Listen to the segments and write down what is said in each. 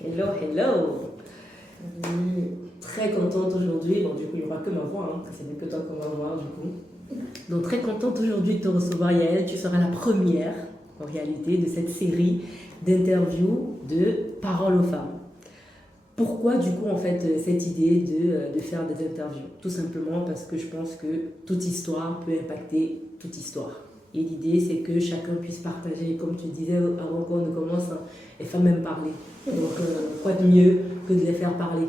Hello, hello. Très contente aujourd'hui. Bon, du coup, il n'y aura que ma voix, hein. C'est mieux que toi qu'on va voir, du coup. Donc, très contente aujourd'hui de te recevoir, Yael. Tu seras la première, en réalité, de cette série d'interviews de Paroles aux femmes. Pourquoi, du coup, en fait, cette idée de faire des interviews? Tout simplement parce que je pense que toute histoire peut impacter toute histoire. Et l'idée, c'est que chacun puisse partager, comme tu disais avant qu'on ne commence, hein, les femmes aiment parler. Donc, quoi de mieux que de les faire parler?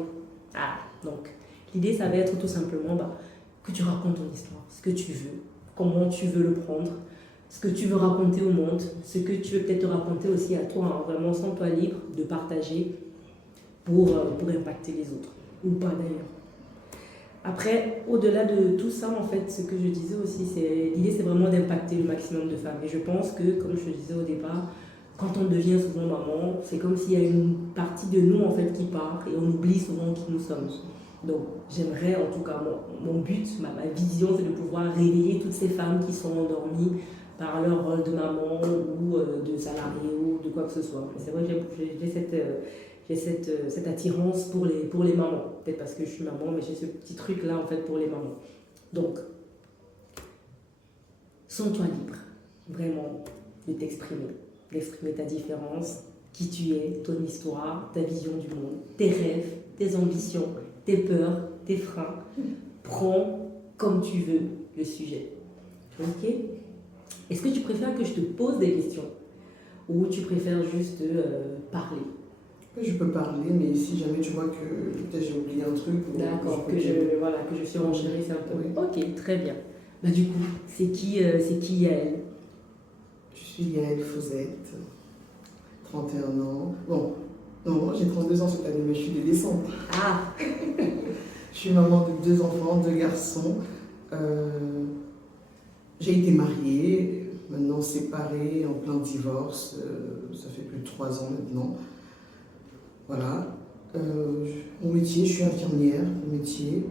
Donc, l'idée, ça va être tout simplement que tu racontes ton histoire, ce que tu veux, comment tu veux le prendre, ce que tu veux raconter au monde, ce que tu veux peut-être te raconter aussi à toi, hein, vraiment sens-toi libre de partager pour impacter les autres, ou pas d'ailleurs. Après, au-delà de tout ça, en fait, ce que je disais aussi, l'idée, c'est vraiment d'impacter le maximum de femmes. Et je pense que, comme je le disais au départ, quand on devient souvent maman, c'est comme s'il y a une partie de nous, en fait, qui part et on oublie souvent qui nous sommes. Donc, j'aimerais, en tout cas, mon but, ma vision, c'est de pouvoir réveiller toutes ces femmes qui sont endormies par leur rôle de maman ou de salarié ou de quoi que ce soit. Mais c'est vrai que j'ai cette attirance pour les mamans. Peut-être parce que je suis maman, mais j'ai ce petit truc-là, en fait, pour les mamans. Donc, sens-toi libre, vraiment, de t'exprimer, d'exprimer ta différence, qui tu es, ton histoire, ta vision du monde, tes rêves, tes ambitions, tes peurs, tes freins. Prends comme tu veux le sujet. Ok? Est-ce que tu préfères que je te pose des questions ou tu préfères juste parler? Je peux parler, mais si jamais tu vois que peut-être j'ai oublié un truc. D'accord, que je suis renchérisse un peu. Oui. Ok, très bien. Du coup, c'est qui Yael? Je suis Yael Fosette, 31 ans. Bon, non, j'ai 32 ans cette année, mais je suis des décembre. Ah. Je suis maman de 2 enfants, 2 garçons. J'ai été mariée, maintenant séparée, en plein divorce. Ça fait plus de 3 ans maintenant. Voilà. Mon métier, je suis infirmière, mon métier.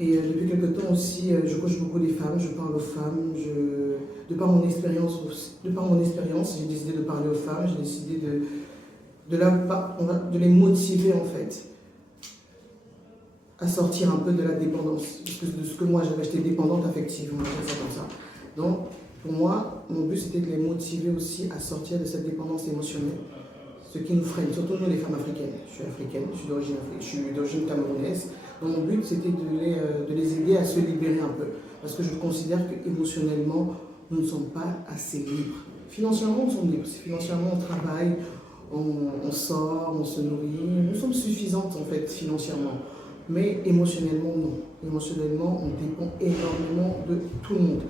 Et depuis quelque temps aussi, je coach beaucoup les femmes, je parle aux femmes. De par mon expérience, j'ai décidé de parler aux femmes, j'ai décidé de les motiver en fait à sortir un peu de la dépendance. Parce que de ce que moi j'avais, j'étais dépendante affectivement, on va dire ça comme ça. Donc pour moi, mon but c'était de les motiver aussi à sortir de cette dépendance émotionnelle. Ce qui nous freine, surtout nous les femmes africaines. Je suis africaine, je suis d'origine camerounaise. Donc mon but c'était de les aider à se libérer un peu. Parce que je considère qu'émotionnellement, nous ne sommes pas assez libres. Financièrement, nous sommes libres. Financièrement, on travaille, on sort, on se nourrit. Nous sommes suffisantes en fait financièrement. Mais émotionnellement, non. Émotionnellement, on dépend énormément de tout le monde.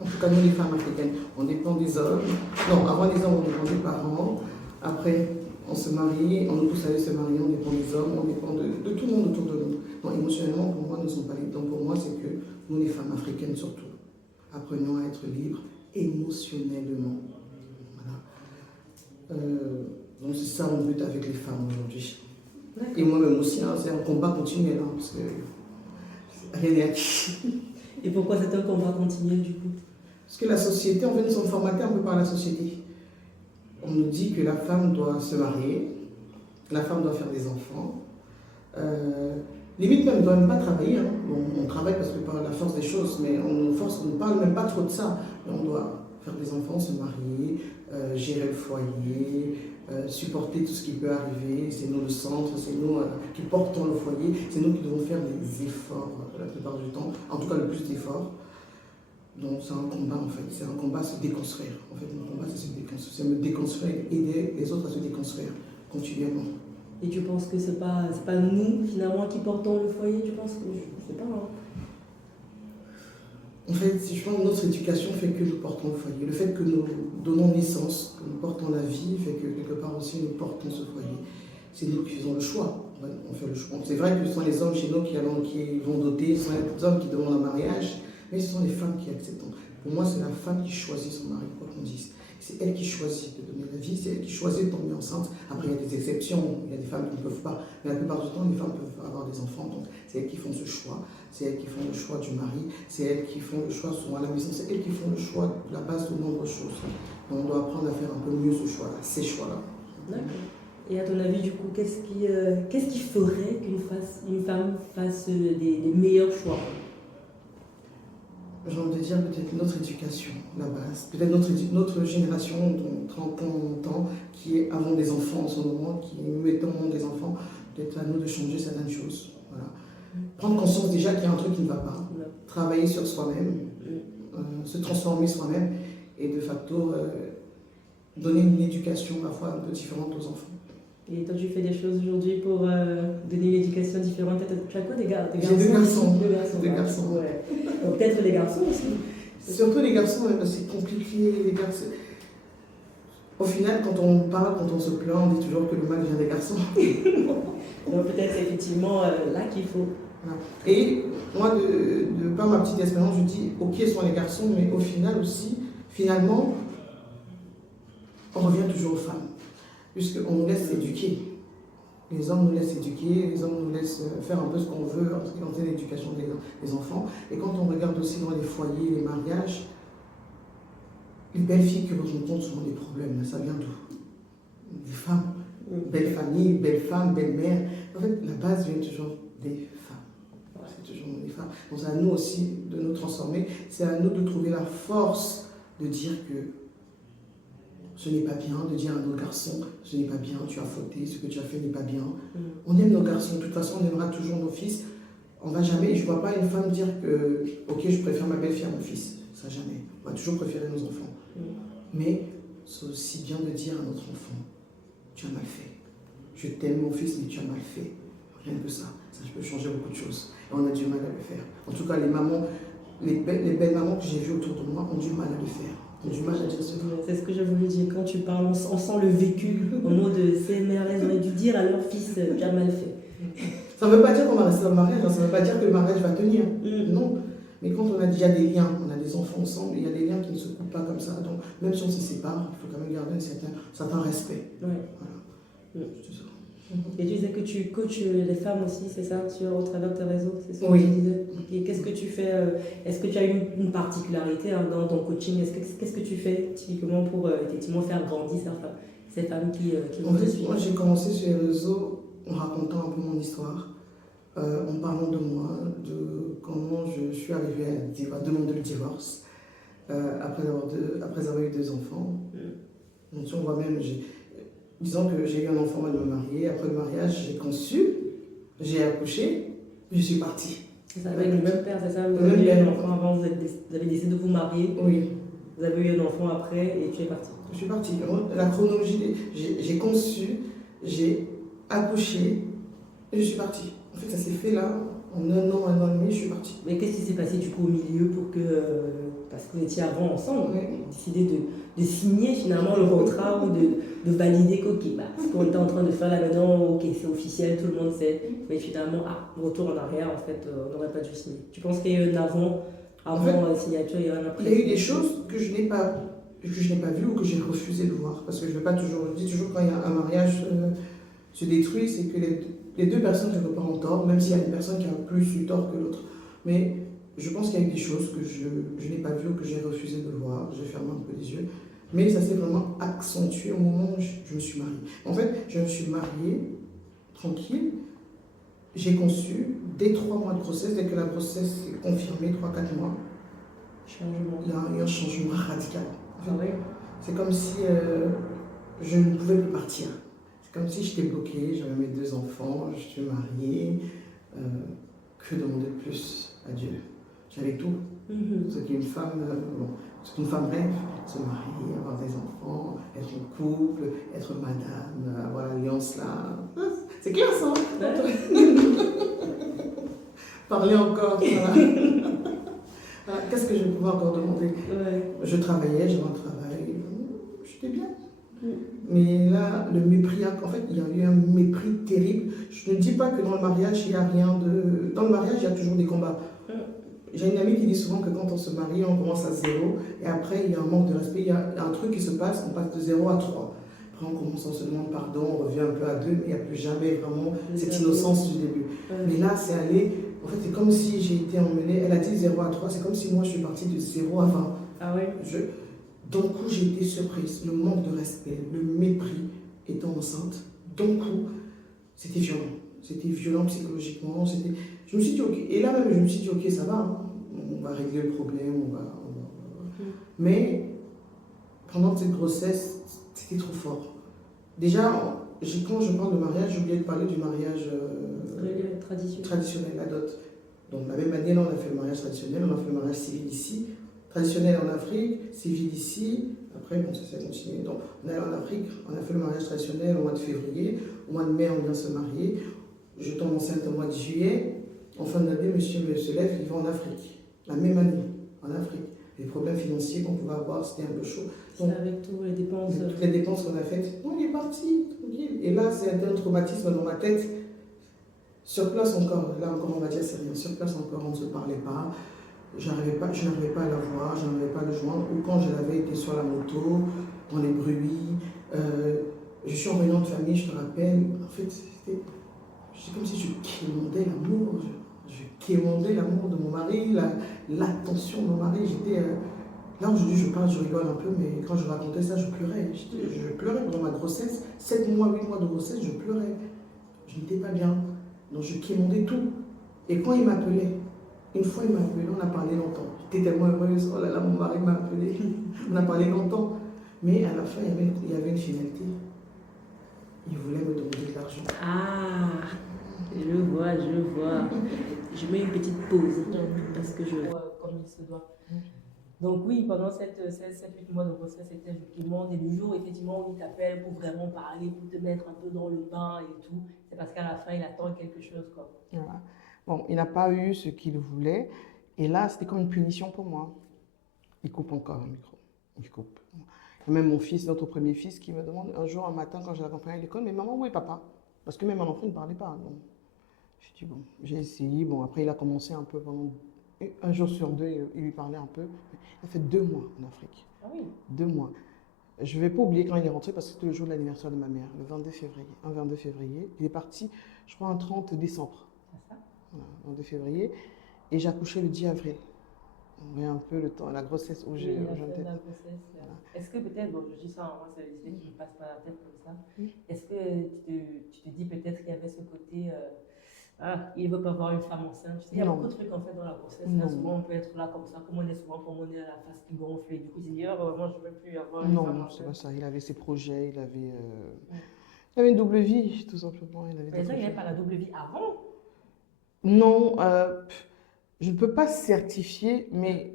En tout cas, nous les femmes africaines, on dépend des hommes. Non, avant les hommes, on dépend des parents. Après, on se marie, on nous pousse à aller se marier, on dépend des hommes, on dépend de tout le monde autour de nous. Donc émotionnellement, pour moi, nous ne sommes pas libres. Donc pour moi, c'est que nous, les femmes africaines surtout, apprenons à être libres émotionnellement. Voilà. Donc c'est ça mon but avec les femmes aujourd'hui. Et moi-même aussi, hein, c'est un combat continuel, hein, parce que rien n'est acquis. Et pourquoi c'est un combat continuel du coup? Parce que la société, en fait, nous sommes formatés un peu par la société. On nous dit que la femme doit se marier, la femme doit faire des enfants. Limite même, elle ne doit même pas travailler. Hein. On travaille parce que par la force des choses, mais on ne parle même pas trop de ça. Mais on doit faire des enfants, se marier, gérer le foyer, supporter tout ce qui peut arriver. C'est nous le centre, c'est nous qui portons le foyer, c'est nous qui devons faire des efforts la plupart du temps, en tout cas le plus d'efforts. Donc c'est un combat en fait, c'est un combat à se déconstruire. En fait, mon combat c'est me déconstruire, aider les autres à se déconstruire continuellement. Et tu penses que c'est pas nous finalement qui portons le foyer, tu penses? Je sais pas. Hein. En fait, je pense que notre éducation fait que nous portons le foyer. Le fait que nous donnons naissance, que nous portons la vie, fait que quelque part aussi nous portons ce foyer. C'est nous qui faisons le choix. On fait le choix. C'est vrai que ce sont les hommes chez nous qui vont doter, ce sont les hommes qui demandent un mariage. Mais ce sont les femmes qui acceptent. Pour moi, c'est la femme qui choisit son mari, quoi qu'on dise. C'est elle qui choisit de donner la vie, c'est elle qui choisit de tomber enceinte. Après, il y a des exceptions, il y a des femmes qui ne peuvent pas. Mais la plupart du temps, les femmes peuvent avoir des enfants. Donc, c'est elles qui font ce choix. C'est elles qui font le choix du mari. C'est elles qui font le choix souvent à la maison. C'est elles qui font le choix de la base de nombreuses choses. Donc, on doit apprendre à faire un peu mieux ce choix-là, ces choix-là. D'accord. Et à ton avis, du coup, qu'est-ce qui ferait qu'une femme fasse des meilleurs choix? J'ai envie de dire peut-être notre éducation, la base. Peut-être notre génération, dont 30 ans, qui est avant des enfants en ce moment, qui met au monde des enfants, peut-être à nous de changer certaines choses. Voilà. Prendre conscience déjà qu'il y a un truc qui ne va pas. Travailler sur soi-même, se transformer soi-même et de facto donner une éducation parfois un peu différente aux enfants. Et toi, tu fais des choses aujourd'hui pour donner une éducation différente. Tu as quoi, des garçons? J'ai deux garçons. Deux garçons. Ouais. Donc peut-être les garçons aussi. Surtout les garçons, c'est compliqué. Les garçons. Au final, quand on parle, quand on se plaint, on dit toujours que le mal vient des garçons. Donc peut-être c'est effectivement là qu'il faut. Voilà. Et moi, par ma petite expérience, je dis ok, ce sont les garçons, mais au final aussi, finalement, on revient toujours aux femmes. Puisqu'on nous laisse éduquer. Les hommes nous laissent éduquer, les hommes nous laissent faire un peu ce qu'on veut en ce qui concerne l'éducation des enfants. Et quand on regarde aussi dans les foyers, les mariages, les belles filles que l'on rencontre souvent des problèmes, ça vient d'où? Des femmes, belles familles, belles femmes, belles mères. En fait, la base vient toujours des femmes. C'est toujours des femmes. Donc c'est à nous aussi de nous transformer, c'est à nous de trouver la force de dire que ce n'est pas bien, de dire à nos garçons, ce n'est pas bien, tu as fauté, ce que tu as fait n'est pas bien. On aime nos garçons, de toute façon on aimera toujours nos fils. On va jamais, je ne vois pas une femme dire que, ok, je préfère ma belle-fille à mon fils. Ça jamais. On va toujours préférer nos enfants. Mais c'est aussi bien de dire à notre enfant, tu as mal fait. Je t'aime mon fils, mais tu as mal fait. Rien que ça. Ça peut changer beaucoup de choses. Et on a du mal à le faire. En tout cas, les mamans, les belles mamans que j'ai vues autour de moi ont du mal à le faire. Du mal à dire ce mot. C'est ce que je voulais dire. Quand tu parles, on sent le vécu au mot de ces mères. Elles auraient dû dire à leur fils, tu as mal fait. Ça ne veut pas dire qu'on va rester dans le mariage, ça ne veut pas dire que le mariage va tenir. Non. Mais quand on a déjà des liens, on a des enfants ensemble, il y a des liens qui ne se coupent pas comme ça. Donc, même si on se sépare, il faut quand même garder un certain respect. Ouais. Voilà. C'est ça. Et tu disais que tu coaches les femmes aussi, c'est ça, au travers de tes réseaux, c'est ce que oui. tu disais. Et qu'est-ce que tu fais Est-ce que tu as une particularité dans ton coaching? Qu'est-ce que tu fais typiquement pour effectivement faire grandir ces femmes qui vont te suivre? Moi, j'ai commencé sur les réseaux en racontant un peu mon histoire, en parlant de moi, de comment je suis arrivée à demander le divorce après avoir eu 2 enfants. Donc, on voit même, disons que j'ai eu un enfant avant de me marier. Après le mariage, j'ai conçu, j'ai accouché, je suis partie. C'est ça, avec le même père, c'est ça? Vous avez eu un enfant avant, vous avez décidé de vous marier. Oui. Vous avez eu un enfant après et tu es partie. Je suis partie. La chronologie, j'ai conçu, j'ai accouché et je suis partie. En fait, ça s'est fait là, en 1 an, 1 an et demi, je suis partie. Mais qu'est-ce qui s'est passé du coup au milieu pour que, parce que vous étiez avant ensemble, décider de signer finalement le contrat ou de valider qu'ok, ce qu'on était en train de faire là maintenant, ok, c'est officiel, tout le monde sait, mais finalement, retour en arrière, en fait, on n'aurait pas dû signer. Tu penses qu'il y a eu un avant la signature, il y a un après? Il y a eu des choses que je n'ai pas vues ou que j'ai refusé de voir, parce que je dis toujours quand il y a un mariage se détruit, c'est que les 2 personnes quelque part ont tort, même s'il y a une personne qui a plus eu tort que l'autre. Mais je pense qu'il y a eu des choses que je n'ai pas vues ou que j'ai refusé de voir, j'ai fermé un peu les yeux. Mais ça s'est vraiment accentué au moment où je me suis mariée. En fait, je me suis mariée tranquille, j'ai conçu, dès 3 mois de grossesse, dès que la grossesse est confirmée, 3-4 mois, il y a eu un changement radical. En fait, c'est comme si je ne pouvais plus partir. C'est comme si j'étais bloquée, j'avais mes 2 enfants, je suis mariée. Que demander de plus à Dieu? J'avais tout. Ce qu'une femme, rêve, se marier, avoir des enfants, être en couple, être madame, avoir l'alliance là. C'est clair ça, Parler encore, voilà. Qu'est-ce que je pouvais encore demander? Je travaillais, j'avais un travail, j'étais bien. Mais là, le mépris, en fait, il y a eu un mépris terrible. Je ne dis pas que dans le mariage, il n'y a rien de... Dans le mariage, il y a toujours des combats. J'ai une amie qui dit souvent que quand on se marie, on commence à 0, et après, il y a un manque de respect, il y a un truc qui se passe, on passe de 0 à 3. Après, on commence, on se demande pardon, on revient un peu à 2, mais il n'y a plus jamais vraiment cette innocence du début. Mais là, c'est allé... En fait, c'est comme si j'ai été emmenée... Elle a dit 0 à 3, c'est comme si moi, je suis partie de 0 à 20. Ah oui? D'un coup, j'ai été surprise. Le manque de respect, le mépris, étant enceinte, d'un coup, c'était violent. C'était violent psychologiquement. Je me suis dit, ok. Et là même, je me suis dit, ok, ça va. Hein. On va régler le problème. Mais pendant cette grossesse, c'était trop fort. Déjà, quand je parle de mariage, j'ai oublié de parler du mariage traditionnel, la dot. Donc la même année, là, on a fait le mariage traditionnel, on a fait le mariage civil ici. Traditionnel en Afrique, civil ici. Après, bon, ça s'est continué. Donc on est allé en Afrique, on a fait le mariage traditionnel au mois de février. Au mois de mai, on vient se marier. Je tombe enceinte au mois de juillet. En fin d'année, monsieur se lève, il va en Afrique. La même année, en Afrique. Les problèmes financiers qu'on pouvait avoir, c'était un peu chaud. Donc, avec toutes les dépenses. Toutes les dépenses qu'on a faites, non, il est parti, tranquille. Et là, c'est un traumatisme dans ma tête. Sur place encore, là encore, on va dire c'est rien. Sur place encore, on ne se parlait pas. Je n'arrivais pas à la voir, je n'arrivais pas à le joindre. Ou quand je l'avais été sur la moto, dans les bruits. Je suis en réunion de famille, je te rappelle. En fait, c'est comme si je quémandais l'amour. Je quémandais l'amour de mon mari, l'attention de mon mari. J'étais. Là aujourd'hui je parle, je rigole un peu, mais quand je racontais ça, je pleurais. Je pleurais pendant ma grossesse. 7 mois, 8 mois de grossesse, je pleurais. Je n'étais pas bien. Donc je quémandais tout. Et quand il m'appelait, une fois il m'a appelé, on a parlé longtemps. J'étais tellement heureuse, oh là là, mon mari m'a appelé. On a parlé longtemps. Mais à la fin, il y avait une finalité. Il voulait me demander de l'argent. Ah, je vois. Je mets une petite pause parce que je vois comme il se doit. Donc oui, pendant ces 8 mois de grossesse, c'était effectivement, et le jour effectivement où il t'appelle pour vraiment parler, pour te mettre un peu dans le bain et tout, c'est parce qu'à la fin, il attend quelque chose, quoi. Voilà. Bon, il n'a pas eu ce qu'il voulait, et là, c'était comme une punition pour moi. Il coupe encore le micro, il coupe. Et même mon fils, notre premier fils, qui me demande un jour, un matin, quand je l'accompagnais à l'école, mais maman, où est papa? Parce que même mon enfant ne parlait pas. Donc, je dis, bon, j'ai essayé, bon, après il a commencé un peu pendant un jour sur deux, il lui parlait un peu. Il a fait 2 mois en Afrique. Ah oui. 2 mois. Je ne vais pas oublier quand il est rentré parce que c'était le jour de l'anniversaire de ma mère, le 22 février. Un 22 février. Il est parti, je crois, un 30 décembre. C'est ça? Voilà, 22 février. Et j'ai accouché le 10 avril. On voit un peu le temps, la grossesse où j'ai. La grossesse. Voilà. Est-ce que peut-être, bon, je dis ça, moi, c'est l'idée qui me passe par la tête comme ça. Est-ce que tu te dis peut-être qu'il y avait ce côté. Il ne veut pas voir une femme enceinte. Tu sais, il y a beaucoup de trucs en fait dans la grossesse. Là, souvent, on peut être là comme ça, comme on est souvent, comme on est à la face qui gonfle. Et du coup, il dit, moi, je ne veux plus avoir une femme enceinte. Non, c'est pas ça. Il avait ses projets, il avait une double vie, tout simplement. Mais ça, il n'y avait pas la double vie avant? Non, je ne peux pas certifier, mais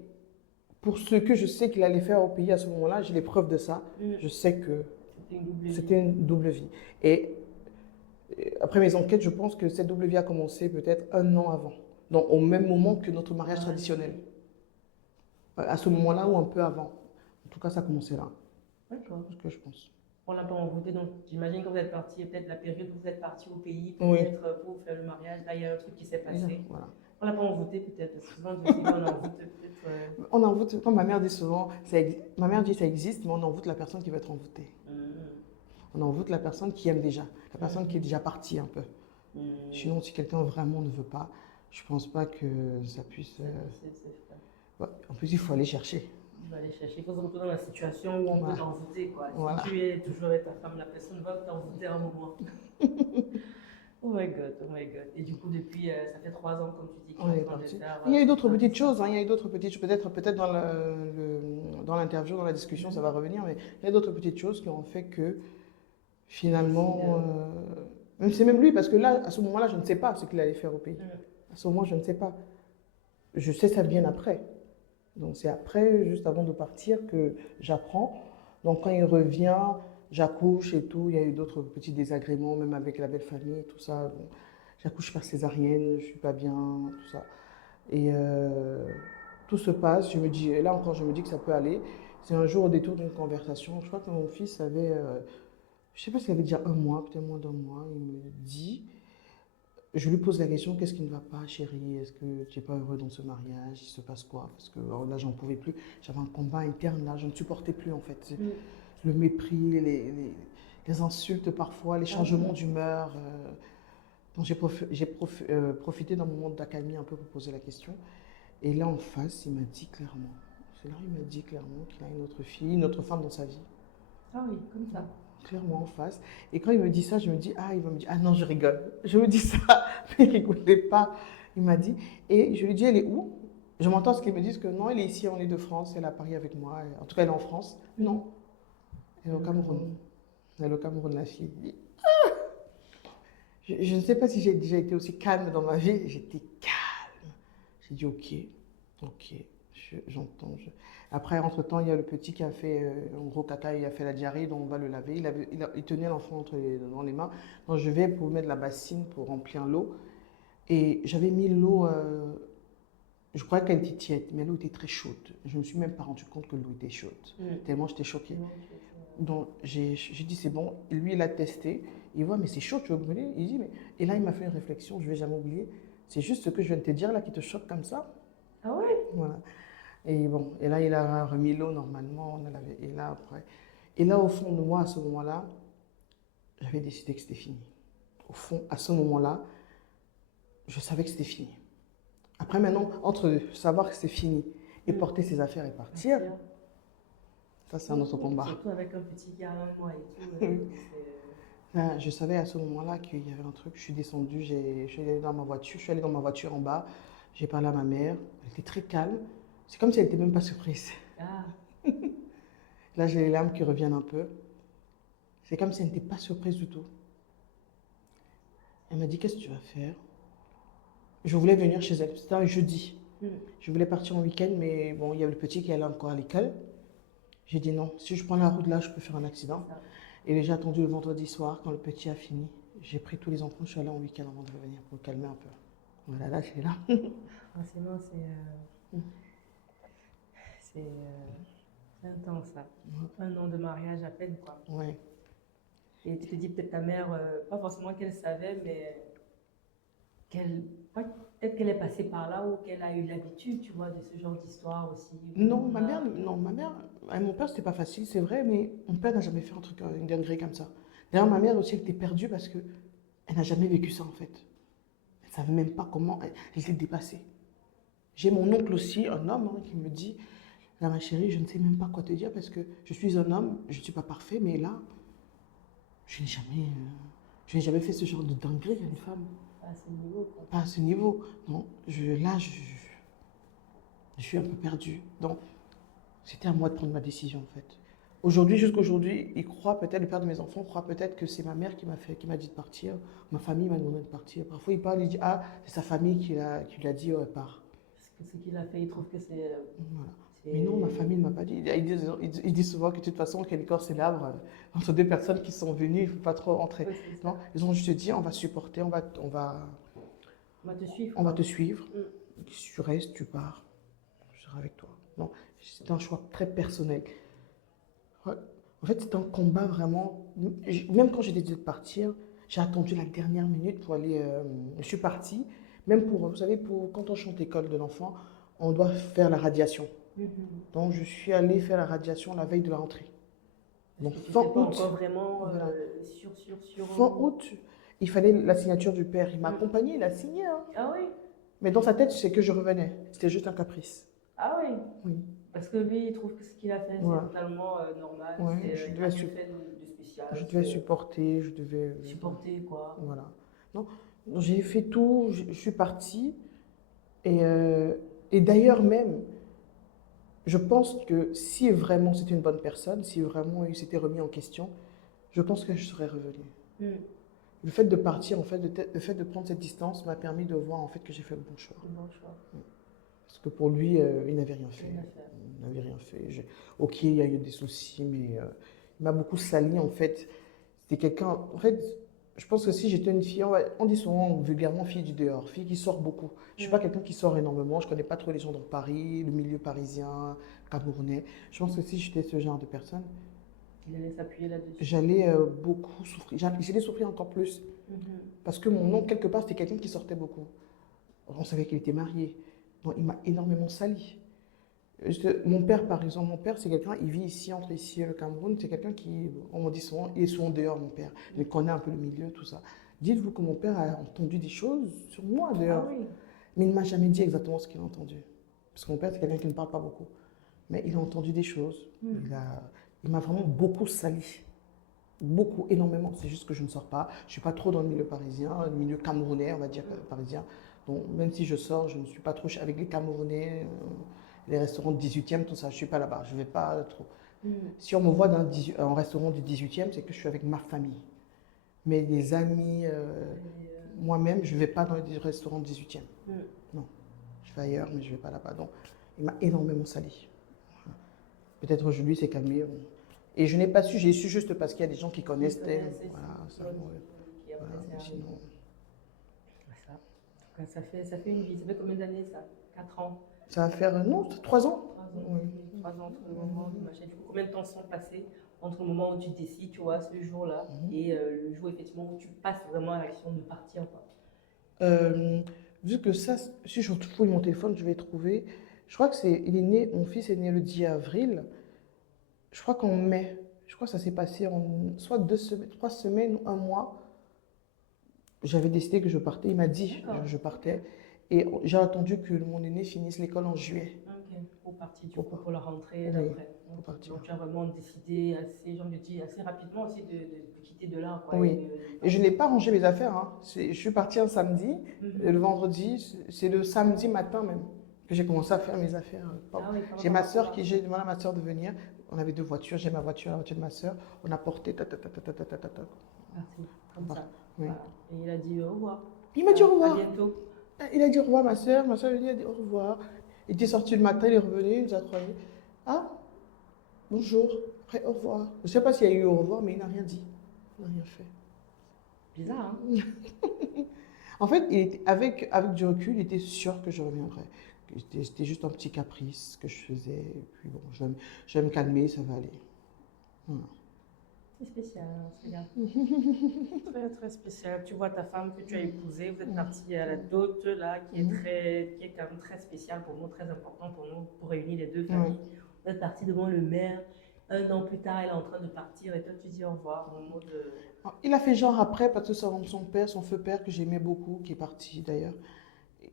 pour ce que je sais qu'il allait faire au pays à ce moment-là, j'ai les preuves de ça. Je sais que c'était une double vie. Et après mes enquêtes, je pense que cette double vie a commencé peut-être 1 an avant, donc au même moment que notre mariage traditionnel. À ce moment-là ou un peu avant. En tout cas, ça a commencé là. D'accord. C'est ce que je pense. On l'a pas envoûté, donc j'imagine que vous êtes parti, peut-être la période où vous êtes parti au pays, peut-être pour faire le mariage, là il y a un truc qui s'est passé. Voilà. On l'a pas envoûté peut-être, souvent on envoûte peut-être. On envoûte, comme ma mère dit souvent, ma mère dit ça existe, mais on envoûte la personne qui va être envoûtée. On envoûte la personne qui aime déjà, la personne qui est déjà partie un peu. Sinon, si quelqu'un vraiment ne veut pas, je ne pense pas que ça puisse. En plus, il faut aller chercher. Il faut aller chercher. Il faut se retrouver dans la situation où on peut t'envoûter. Voilà. Si tu es toujours avec ta femme, la personne va t'envoûter à un moment. Oh my God. Et du coup, depuis, ça fait 3 ans, comme tu dis, qu'on est parti. Il y a eu d'autres petites choses, peut-être dans l'interview, dans la discussion, ça va revenir, mais il y a d'autres petites choses qui ont fait que finalement, c'est même lui, parce que là, à ce moment-là, je ne sais pas ce qu'il allait faire au pays. À ce moment, je ne sais pas. Je sais ça bien après. Donc c'est après, juste avant de partir, que j'apprends. Donc quand il revient, j'accouche et tout. Il y a eu d'autres petits désagréments, même avec la belle famille, tout ça. Bon, j'accouche par césarienne, je ne suis pas bien, tout ça. Et tout se passe. Je me dis, et là encore, je me dis que ça peut aller. C'est un jour au détour d'une conversation. Je crois que mon fils avait, je ne sais pas s'il avait déjà 1 mois, peut-être moins d'1 mois. Il me dit, je lui pose la question, qu'est-ce qui ne va pas, chérie? Est-ce que tu n'es pas heureux dans ce mariage? Il se passe quoi? Parce que là, j'en pouvais plus. J'avais un combat interne, là, je ne supportais plus en fait. Le mépris, les insultes parfois, les changements d'humeur. Donc j'ai profité d'un moment d'accalmie un peu pour poser la question. Et là, en face, il m'a dit clairement, qu'il a une autre fille, une autre femme dans sa vie. Ah oui, comme ça. clairement en face. Et quand il me dit ça, je me dis, ah, il va me dire, ah non, je rigole. Je me dis ça, mais il rigolait pas. Il m'a dit, et je lui dis, elle est où? Je m'entends ce qu'ils me disent que non, elle est ici en Île-de-France, elle est à Paris avec moi. En tout cas, elle est en France. Non, elle est au Cameroun. Elle est au Cameroun, la fille. Je ne sais pas si j'ai déjà été aussi calme dans ma vie. J'étais calme. J'ai dit, ok, ok, j'entends. Après, entre-temps, il y a le petit qui a fait un gros caca, il a fait la diarrhée, donc on va le laver. Il tenait l'enfant dans les mains. Donc je vais pour mettre la bassine pour remplir l'eau. Et j'avais mis l'eau, je crois qu'elle était tiède, mais l'eau était très chaude. Je ne me suis même pas rendu compte que l'eau était chaude, tellement j'étais choquée. Donc j'ai dit, c'est bon. Et lui, il a testé. Il voit, mais c'est chaud, tu veux brûler? Il dit, mais. Et là, il m'a fait une réflexion, je ne vais jamais oublier. C'est juste ce que je viens de te dire là qui te choque comme ça. Ah ouais? Voilà. Et bon, et là, il a remis l'eau normalement. On a lavé, et là, après. Et là, au fond de moi, à ce moment-là, j'avais décidé que c'était fini. Au fond, à ce moment-là, je savais que c'était fini. Après, maintenant, entre savoir que c'est fini et porter ses affaires et partir, ça, c'est un autre combat. Surtout avec un petit gars à moi et tout. Je savais à ce moment-là qu'il y avait un truc. Je suis descendue, je suis allée dans ma voiture. Je suis allée dans ma voiture en bas. J'ai parlé à ma mère. Elle était très calme. C'est comme si elle n'était même pas surprise. Ah. Là, j'ai les larmes qui reviennent un peu. C'est comme si elle n'était pas surprise du tout. Elle m'a dit, qu'est-ce que tu vas faire? Je voulais venir chez elle. C'était un jeudi. Je voulais partir en week-end, mais bon, il y avait le petit qui allait encore à l'école. J'ai dit non. Si je prends la route là, je peux faire un accident. Et j'ai attendu le vendredi soir, quand le petit a fini. J'ai pris tous les enfants, je suis allée en week-end avant de revenir pour calmer un peu. Voilà, là, c'est là. Forcément, c'est intense, ça. Un an de mariage à peine, quoi. Ouais. Et tu te dis peut-être ta mère, pas forcément qu'elle savait, mais peut-être qu'elle est passée par là ou qu'elle a eu l'habitude, tu vois, de ce genre d'histoire aussi. Non, ma mère, avec mon père, c'était pas facile, c'est vrai, mais mon père n'a jamais fait un truc, une dinguerie comme ça. D'ailleurs, ma mère aussi, elle était perdue parce que elle n'a jamais vécu ça, en fait. Elle savait même pas comment, elle était dépassée. J'ai mon oncle aussi, un homme, hein, qui me dit, là, ma chérie, je ne sais même pas quoi te dire parce que je suis un homme, je ne suis pas parfait, mais là, je n'ai jamais fait ce genre de dinguerie à une femme. Pas à ce niveau, quoi. Pas à ce niveau. Non, là, je suis un peu perdue. Donc, c'était à moi de prendre ma décision, en fait. Aujourd'hui, jusqu'à aujourd'hui, il croit peut-être, le père de mes enfants croit peut-être que c'est ma mère qui m'a dit de partir. Ma famille m'a demandé de partir. Parfois, il parle, il dit, ah, c'est sa famille qui lui a dit, ouais, pars. Parce que ce qu'il a fait, il trouve que c'est... Voilà. Mais non, ma famille ne m'a pas dit. Il dit souvent que de toute façon, quel corps célèbre entre deux personnes qui sont venues, il ne faut pas trop entrer. Oui, non, ils ont juste dit, on va supporter, on va te suivre. On va te suivre. Si tu restes, tu pars. Je serai avec toi. Non, c'est un choix très personnel. En fait, c'est un combat vraiment. Même quand j'ai décidé de partir, j'ai attendu la dernière minute pour aller. Je suis partie. Même pour, vous savez, quand on chante l'école de l'enfant, on doit faire la radiation. Donc, je suis allée faire la radiation la veille de la rentrée. Donc, fin août. Encore vraiment voilà. sur. Fin août, il fallait la signature du père. Il m'a accompagné, il a signé. Hein. Ah oui. Mais dans sa tête, c'est que je revenais. C'était juste un caprice. Ah oui. Oui. Parce que lui, il trouve que ce qu'il a fait, c'est totalement normal. Ouais, je devais fait de spécial. Je devais supporter, je devais... Supporter, quoi. Voilà. Non, j'ai fait tout, je suis partie. Et d'ailleurs même, je pense que si vraiment c'était une bonne personne, si vraiment il s'était remis en question, je pense que je serais revenue. Le fait de partir, en fait, le fait de prendre cette distance m'a permis de voir en fait que j'ai fait le bon choix. Le bon choix. Parce que pour lui, il n'avait rien fait. Il n'avait rien fait. Ok, il y a eu des soucis, mais il m'a beaucoup sali en fait. C'était quelqu'un. En fait, je pense que si j'étais une fille, on dit souvent vulgairement fille du dehors, fille qui sort beaucoup. Je ne suis pas quelqu'un qui sort énormément. Je ne connais pas trop les gens dans Paris, le milieu parisien, camerounais. Je pense que si j'étais ce genre de personne, il allait s'appuyer là-dessus. J'allais beaucoup souffrir. J'allais souffrir encore plus. Parce que mon oncle, quelque part, c'était quelqu'un qui sortait beaucoup. On savait qu'il était marié. Donc, il m'a énormément sali. Mon père, par exemple, c'est quelqu'un, il vit ici, entre ici et le Cameroun. C'est quelqu'un qui, on me dit souvent, il est souvent dehors, mon père. Il connaît un peu le milieu, tout ça. Dites-vous que mon père a entendu des choses sur moi, dehors. Ah oui. Mais il ne m'a jamais dit exactement ce qu'il a entendu. Parce que mon père, c'est quelqu'un qui ne parle pas beaucoup. Mais il a entendu des choses. Il m'a vraiment beaucoup sali. Beaucoup, énormément. C'est juste que je ne sors pas. Je ne suis pas trop dans le milieu parisien, le milieu camerounais, on va dire parisien. Donc, même si je sors, je ne suis pas trop avec les Camerounais, les restaurants de 18e, tout ça. Je ne suis pas là-bas. Je ne vais pas trop. Si on me voit dans un restaurant du 18e, c'est que je suis avec ma famille. Mais les amis, moi-même, je ne vais pas dans les restaurants de 18e. Non. Je vais ailleurs, mais je ne vais pas là-bas. Donc, il m'a énormément sali. Peut-être aujourd'hui, c'est calmé. Bon. Et je n'ai pas su, j'ai su juste parce qu'il y a des gens qui connaissent. Voilà, ça, voilà, sinon... Ça fait une vie. Ça fait combien d'années ça? 4 ans? Ça va faire, non, 3 ans. 3 ans. Oui. 3 ans entre le moment du machin. Du coup, combien de temps sont passés entre le moment où tu décides, tu vois, ce jour-là, et le jour effectivement où tu passes vraiment à l'action de partir, quoi? Vu que ça, si je fouille mon téléphone, je vais trouver. Je crois que mon fils est né le 10 avril. Je crois qu'en mai, je crois que ça s'est passé en soit 2 semaines, 3 semaines ou un mois. J'avais décidé que je partais. Il m'a dit que je partais. Et j'ai attendu que mon aîné finisse l'école en juillet. Ok, pour partir du coup pour la rentrée oui, d'après. Pour partir. Donc tu as vraiment décidé assez rapidement aussi de quitter de là. Quoi, oui. Et je n'ai pas rangé mes affaires. Hein. Je suis partie un samedi. Et le vendredi, c'est le samedi matin même que j'ai commencé à faire mes affaires. J'ai ma soeur j'ai demandé à ma soeur de venir. On avait 2 voitures. J'ai ma voiture, la voiture de ma soeur. On a porté comme ça. Oui. Voilà. Et il a dit au revoir. Il m'a dit au revoir. À bientôt. Il a dit au revoir ma soeur lui a dit au revoir. Il était sorti le matin, il est revenu, il nous a croisés. Ah, bonjour, après au revoir. Je ne sais pas s'il y a eu au revoir, mais il n'a rien dit. Il n'a rien fait. Bizarre, hein? En fait, avec du recul, il était sûr que je reviendrais. C'était juste un petit caprice que je faisais. Et puis bon, je vais me calmer, ça va aller. Voilà. C'est spécial, c'est bien. Très, très spécial. Tu vois ta femme que tu as épousée, vous êtes partis à la dot, là, qui est quand même très spécial pour nous, très important pour nous, pour réunir les deux familles. Vous êtes partis devant le maire. 1 an plus tard, elle est en train de partir et toi, tu dis au revoir. Il a fait genre après, parce que son feu père, que j'aimais beaucoup, qui est parti d'ailleurs.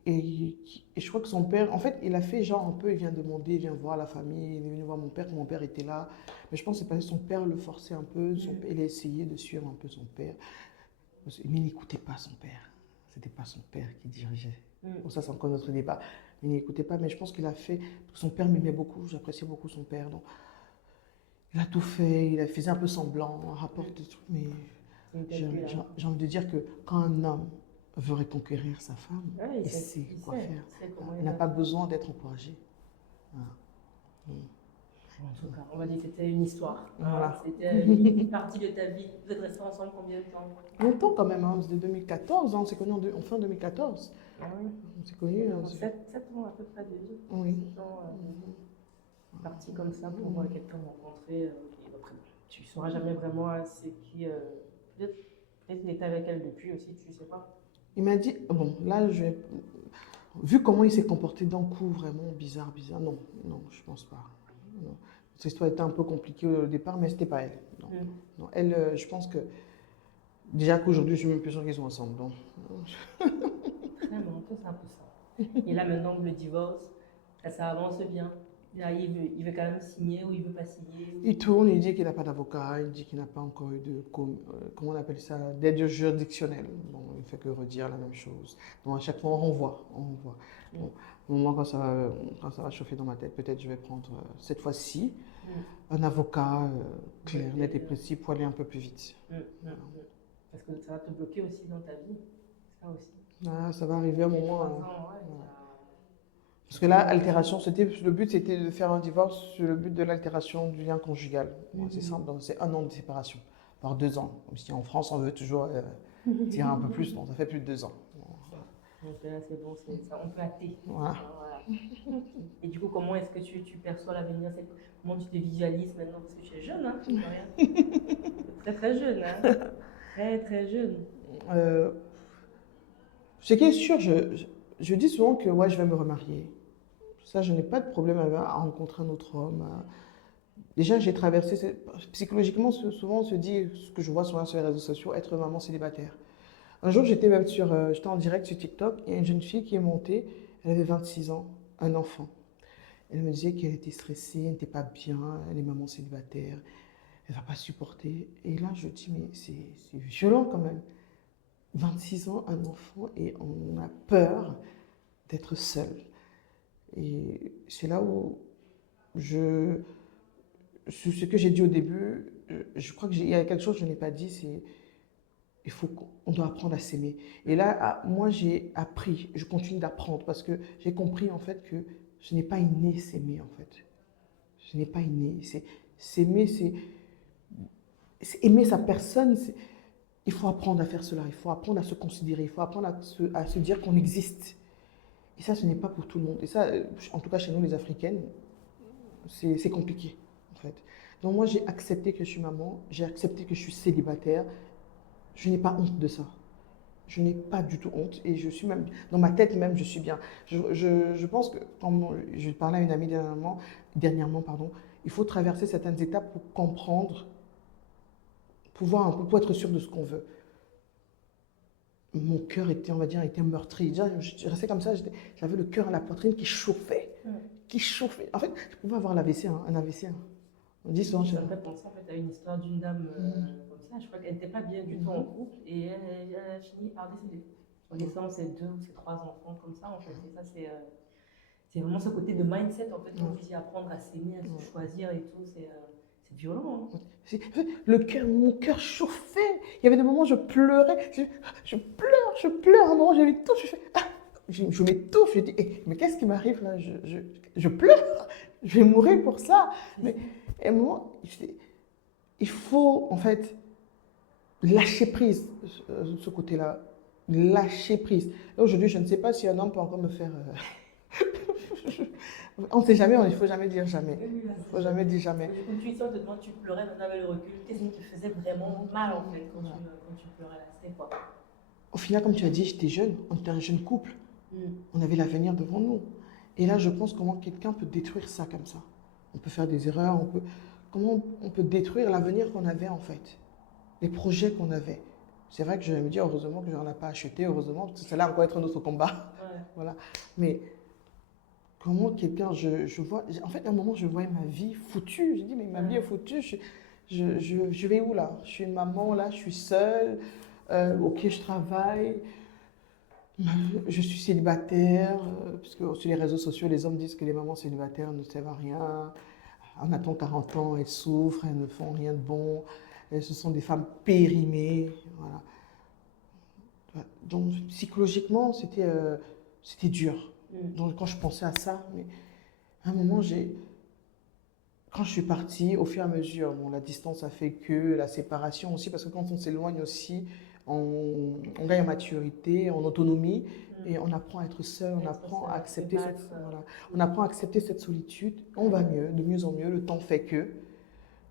Et je crois que son père, en fait, il a fait genre un peu, il vient demander, il vient voir la famille, il est venu voir mon père, quand mon père était là. Mais je pense que c'est parce que son père le forçait un peu, il a essayé de suivre un peu son père. Mais il n'écoutait pas son père. C'était pas son père qui dirigeait. Bon, ça, c'est encore notre débat. Mais il n'écoutait pas, mais je pense qu'il a fait, parce que son père m'aimait beaucoup, j'appréciais beaucoup son père. Donc, il a tout fait, il faisait un peu semblant, un rapport de trucs, mais j'ai envie de dire que quand un homme veut reconquérir sa femme, il sait quoi faire. Il n'a pas besoin d'être encouragé. Voilà. En tout cas, on va dire que c'était une histoire. Voilà. C'était une partie de ta vie. Vous êtes restés ensemble combien de temps? Longtemps quand même, hein. C'était 2014, hein. On s'est connus en fin 2014. Ah oui. On s'est connus. 7 ans à peu près de vie. Oui. 7 ans parti comme ça pour quelqu'un rencontrer. Tu ne sauras jamais vraiment ce qui. Peut-être qu'il était avec elle depuis aussi, tu ne sais pas. Il m'a dit, bon, là, vu comment il s'est comporté d'un coup, vraiment bizarre, non, je pense pas. Non. Cette histoire était un peu compliquée au départ, mais c'était pas elle. Non, elle, je pense que, déjà qu'aujourd'hui, je suis même plus sûre qu'ils sont ensemble. Donc. Vraiment, c'est un peu ça. Et là, maintenant, le divorce, ça avance bien. Là, il veut quand même signer ou il ne veut pas signer. Il tourne, il dit qu'il n'a pas d'avocat, il dit qu'il n'a pas encore eu comment on appelle ça, d'aide juridictionnelle. Bon, il ne fait que redire la même chose. Donc à chaque fois, on renvoie. Bon, au moment quand ça va chauffer dans ma tête, peut-être je vais prendre cette fois-ci un avocat clair, net et précis pour aller un peu plus vite. Parce que ça va te bloquer aussi dans ta vie. Ça aussi. Ah, ça va arriver un moment. Parce que là, altération, le but c'était de faire un divorce sur le but de l'altération du lien conjugal. C'est simple, donc c'est 1 an de séparation, voire 2 ans. Comme si en France, on veut toujours tirer un peu plus, donc ça fait plus de 2 ans. Donc là, c'est bon, on peut hâter. Voilà. Et du coup, comment est-ce que tu perçois l'avenir? Comment tu te visualises maintenant? Parce que tu es jeune, hein, tu ne sais rien. Très, très jeune, hein. Très, très jeune. Ce qui est sûr, je dis souvent que ouais, je vais me remarier. Ça, je n'ai pas de problème à rencontrer un autre homme. Déjà, j'ai traversé, psychologiquement, souvent on se dit, ce que je vois souvent sur les réseaux sociaux, être maman célibataire. Un jour, j'étais en direct sur TikTok, il y a une jeune fille qui est montée, elle avait 26 ans, un enfant. Elle me disait qu'elle était stressée, elle n'était pas bien, elle est maman célibataire. elle ne va pas supporter. Et là, je dis, mais c'est violent quand même. 26 ans, un enfant, et on a peur d'être seul. Et c'est là où ce que j'ai dit au début, je crois qu'il y a quelque chose que je n'ai pas dit, c'est on doit apprendre à s'aimer. Et là, moi, j'ai appris, je continue d'apprendre parce que j'ai compris en fait que je n'ai pas inné s'aimer en fait. Je n'ai pas inné. S'aimer, c'est aimer sa personne. Il faut apprendre à faire cela. Il faut apprendre à se considérer. Il faut apprendre à se dire qu'on existe. Et ça, ce n'est pas pour tout le monde. Et ça, en tout cas chez nous, les Africaines, c'est compliqué en fait. Donc moi, j'ai accepté que je suis maman. J'ai accepté que je suis célibataire. Je n'ai pas honte de ça. Je n'ai pas du tout honte et je suis même, dans ma tête même, je suis bien. Je pense que, quand je parlais à une amie dernièrement, il faut traverser certaines étapes pour comprendre, pour être sûr de ce qu'on veut. Mon cœur était, on va dire, était meurtri. Déjà, je restais comme ça, j'avais le cœur à la poitrine qui chauffait. Qui chauffait. En fait, je pouvais avoir l'AVC, un AVC. On dit souvent. Ça me fait penser en fait à une histoire d'une dame comme ça. Je crois qu'elle n'était pas bien du tout en couple et elle a fini par décéder. En laissant ses 2 ou ses 3 enfants comme ça en fait. Et ça c'est vraiment ce côté de mindset en fait. On dit apprendre à s'aimer, à se choisir et tout. C'est violent. Hein. Mon cœur chauffait. Il y avait des moments où je pleurais. Je pleure. À un moment, je m'étouffe. Je m'étouffe. Je dis, mais qu'est-ce qui m'arrive là? Je pleure. Je vais mourir pour ça. Mais à un moment, il faut en fait lâcher prise de ce côté-là. Lâcher prise. Là, aujourd'hui, je ne sais pas si un homme peut encore me faire. On ne sait jamais, il ne faut jamais dire jamais. Il ne faut jamais dire jamais. Comme tu sors de toi, tu pleurais, maintenant avec le recul. Qu'est-ce qui te faisait vraiment mal en fait quand tu pleurais là? C'était quoi? Au final, comme tu as dit, j'étais jeune. On était un jeune couple. On avait l'avenir devant nous. Et là, je pense comment quelqu'un peut détruire ça comme ça. On peut faire des erreurs. Comment on peut détruire l'avenir qu'on avait en fait. Les projets qu'on avait. C'est vrai que je vais me dire, heureusement que je n'en ai pas acheté, heureusement, parce que ça allait encore être notre combat. Ouais. Voilà. Mais comment quelqu'un, je vois, en fait, à un moment, je voyais ma vie foutue. Je dis, mais ma vie est foutue, je vais où là? Je suis une maman là, je suis seule, ok, je travaille, je suis célibataire, parce que sur les réseaux sociaux, les hommes disent que les mamans célibataires ne servent à rien. En attendant 40 ans, elles souffrent, elles ne font rien de bon. Ce sont des femmes périmées. Voilà. Donc, psychologiquement, c'était dur. Donc, quand je pensais à ça, mais à un moment, quand je suis partie, au fur et à mesure, la distance a fait que, la séparation aussi, parce que quand on s'éloigne aussi, on gagne en maturité, en autonomie, et on apprend à être seul, on apprend à accepter on apprend à accepter cette solitude. On va mieux, de mieux en mieux, le temps fait que.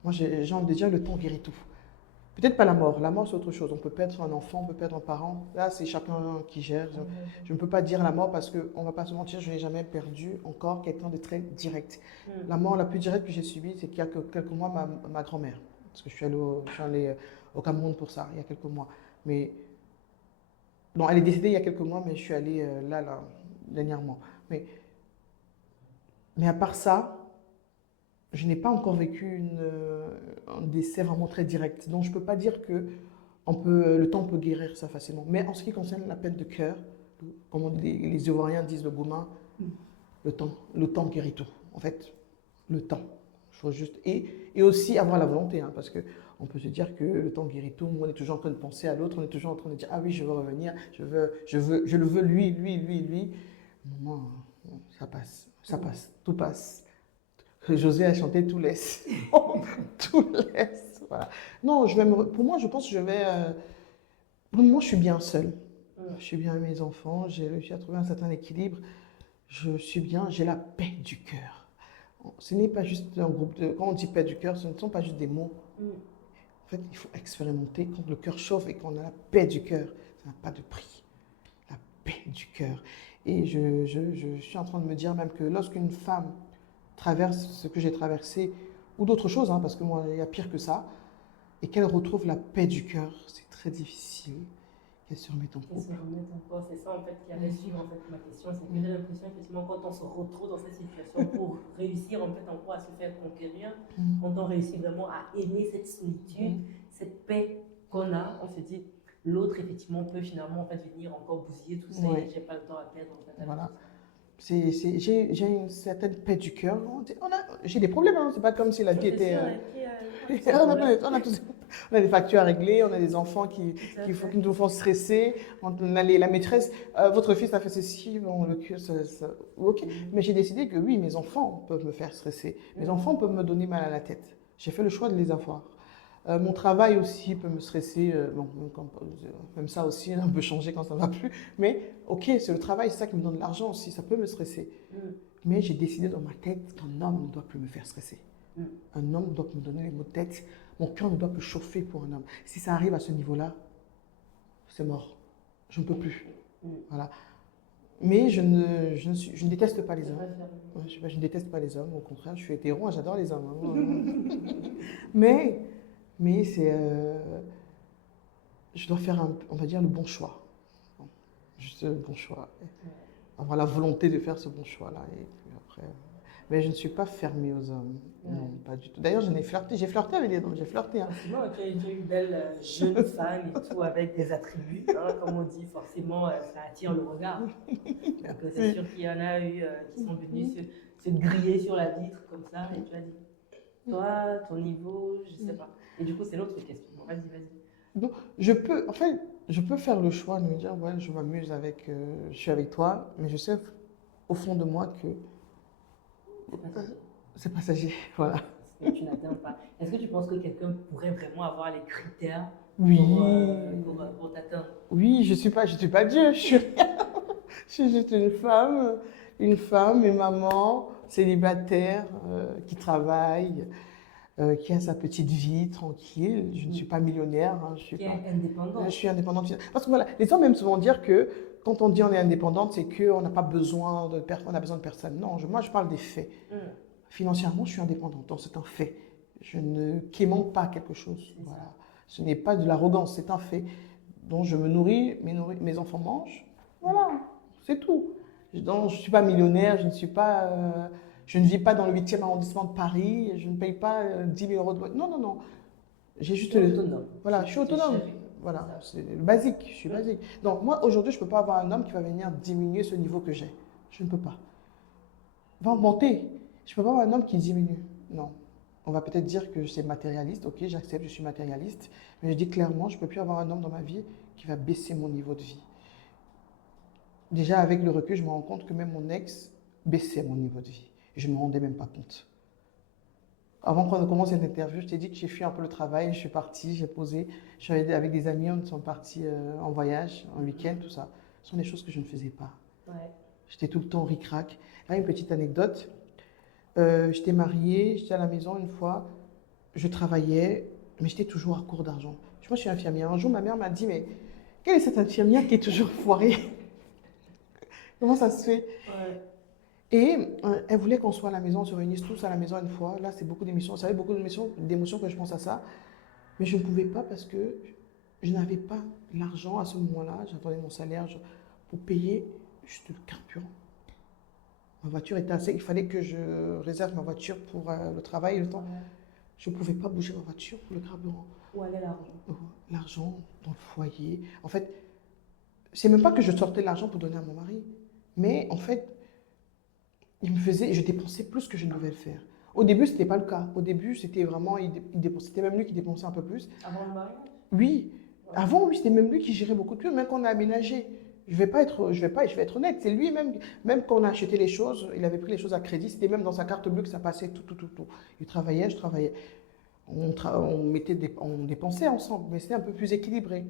Moi, j'ai envie de dire, le temps guérit tout. Peut-être pas la mort. La mort, c'est autre chose. On peut perdre un enfant, on peut perdre un parent. Là, c'est chacun qui gère. Je ne peux pas dire la mort parce qu'on ne va pas se mentir, je n'ai jamais perdu encore quelqu'un de très direct. La mort la plus directe que j'ai subie, c'est qu'il y a quelques mois, ma grand-mère. Parce que je suis allée au Cameroun pour ça, il y a quelques mois. Mais, non, elle est décédée il y a quelques mois, mais je suis allée là, dernièrement. Mais à part ça, je n'ai pas encore vécu un décès vraiment très direct. Donc, je ne peux pas dire que le temps peut guérir ça facilement. Mais en ce qui concerne la peine de cœur, comme les Ivoiriens disent le gourmand, le temps guérit tout. En fait, le temps. Il faut juste, et aussi avoir la volonté, hein, parce qu'on peut se dire que le temps guérit tout. On est toujours en train de penser à l'autre, on est toujours en train de dire, ah oui, je veux revenir, je le veux lui. Moi, ça passe, tout passe. José a chanté tout laisse. Tout laisse. Voilà. Non, pour moi, je pense que pour moi, je suis bien seule. Je suis bien avec mes enfants. J'ai réussi à trouver un certain équilibre. Je suis bien. J'ai la paix du cœur. Ce n'est pas juste un groupe de. Quand on dit paix du cœur, ce ne sont pas juste des mots. En fait, il faut expérimenter. Quand le cœur chauffe et qu'on a la paix du cœur, ça n'a pas de prix. La paix du cœur. Et je suis en train de me dire même que lorsqu'une femme traverse ce que j'ai traversé, ou d'autres choses, hein, parce que moi, il y a pire que ça, et qu'elle retrouve la paix du cœur, c'est très difficile. Et se remettre en Et se couple. remettre encore, c'est ça en fait qui avait suivi en fait ma question, c'est que j'ai l'impression effectivement quand on se retrouve dans cette situation pour réussir en fait encore à se faire conquérir, quand on réussit vraiment à aimer cette solitude, cette paix qu'on a, on se dit l'autre effectivement peut finalement en fait venir encore bousiller tout ça et j'ai pas le temps à perdre en fait. Voilà. J'ai une certaine paix du cœur. J'ai des problèmes, hein. C'est pas comme si la vie était. On a des factures à régler, on a des enfants qui nous font stresser, on a la maîtresse. Votre fils a fait ceci, bon, ok. Mais j'ai décidé que oui, mes enfants peuvent me faire stresser. Mes enfants peuvent me donner mal à la tête. J'ai fait le choix de les avoir. Mon travail aussi peut me stresser, bon, même ça aussi, on peut changer quand ça ne va plus, mais ok, c'est le travail, c'est ça qui me donne de l'argent aussi, ça peut me stresser. Mais j'ai décidé dans ma tête qu'un homme ne doit plus me faire stresser. Un homme doit me donner les maux de tête, mon cœur ne doit plus chauffer pour un homme. Si ça arrive à ce niveau-là, c'est mort, je ne peux plus. Voilà. Mais je ne déteste pas les hommes. Je ne déteste pas les hommes, au contraire, je suis hétéro, j'adore les hommes. Hein. Mais c'est, je dois faire, on va dire, le bon choix. Juste le bon choix. Avoir la volonté de faire ce bon choix-là. Et puis après, mais je ne suis pas fermée aux hommes. Non, pas du tout. D'ailleurs, j'ai flirté avec des hommes, j'ai flirté. Hein. Forcément, tu as une belle jeune femme et tout, avec des attributs, hein, comme on dit, forcément, ça attire le regard. Donc, c'est sûr qu'il y en a eu qui sont venus se griller sur la vitre comme ça, et tu as dit, toi, ton niveau, je ne sais pas. Et du coup, c'est l'autre question. Bon, vas-y. Donc, je peux faire le choix de me dire, ouais, je m'amuse avec, je suis avec toi, mais je sais au fond de moi que c'est passager, voilà. Parce que tu n'atteins pas. Est-ce que tu penses que quelqu'un pourrait vraiment avoir les critères pour t'atteindre? Oui, je suis pas Dieu, je suis juste une femme, une maman, célibataire, qui travaille. Qui a sa petite vie tranquille. Je ne suis pas millionnaire. Hein, je suis indépendante. Je suis indépendante. Parce que voilà, les gens aiment souvent dire que quand on dit on est indépendante, c'est qu'on n'a pas besoin de personne, on a besoin de personne. Non, moi je parle des faits. Financièrement, je suis indépendante, donc c'est un fait. Je ne quémande pas quelque chose. Voilà. Ce n'est pas de l'arrogance, c'est un fait. Donc je me nourris, mes enfants mangent. Voilà, c'est tout. Donc, je ne suis pas millionnaire, je ne vis pas dans le 8e arrondissement de Paris, je ne paye pas 10 000 euros de loyer. Non. J'ai juste autonome. Voilà, je suis autonome. Voilà, c'est le basique, je suis basique. Donc moi, aujourd'hui, je ne peux pas avoir un homme qui va venir diminuer ce niveau que j'ai. Je ne peux pas. Va augmenter. Je ne peux pas avoir un homme qui diminue. Non. On va peut-être dire que c'est matérialiste. Ok, j'accepte, je suis matérialiste. Mais je dis clairement, je ne peux plus avoir un homme dans ma vie qui va baisser mon niveau de vie. Déjà, avec le recul, je me rends compte que même mon ex baissait mon niveau de vie. Je ne me rendais même pas compte. Avant qu'on commence cette interview, je t'ai dit que j'ai fui un peu le travail, je suis partie, j'ai posé, je suis allée avec des amis, on sont partis en voyage, en week-end, tout ça. Ce sont des choses que je ne faisais pas. Ouais. J'étais tout le temps ric-rac. Là, une petite anecdote. J'étais mariée, j'étais à la maison une fois, je travaillais, mais j'étais toujours à court d'argent. Moi, je suis infirmière. Un jour, ma mère m'a dit, mais quelle est cette infirmière qui est toujours foirée? Comment ça se fait? Et elle voulait qu'on soit à la maison, on se réunisse tous à la maison une fois. Là, c'est beaucoup d'émissions. Ça fait beaucoup d'émotions que je pense à ça. Mais je ne pouvais pas parce que je n'avais pas l'argent à ce moment-là. J'attendais mon salaire pour payer juste le carburant. Ma voiture était assez... Il fallait que je réserve ma voiture pour le travail et le temps. Je ne pouvais pas bouger ma voiture pour le carburant. Où allait l'argent? L'argent dans le foyer. En fait, c'est même pas que je sortais l'argent pour donner à mon mari. Mais en fait, je dépensais plus que je ne devais le faire. Au début, ce n'était pas le cas. Au début, c'était vraiment, c'était même lui qui dépensait un peu plus. Avant le mariage? Oui. Avant, oui, c'était même lui qui gérait beaucoup de choses, même quand on a aménagé. Je vais être honnête, c'est lui même quand on a acheté les choses, il avait pris les choses à crédit, c'était même dans sa carte bleue que ça passait tout. Il travaillait, je travaillais. On dépensait ensemble, mais c'était un peu plus équilibré.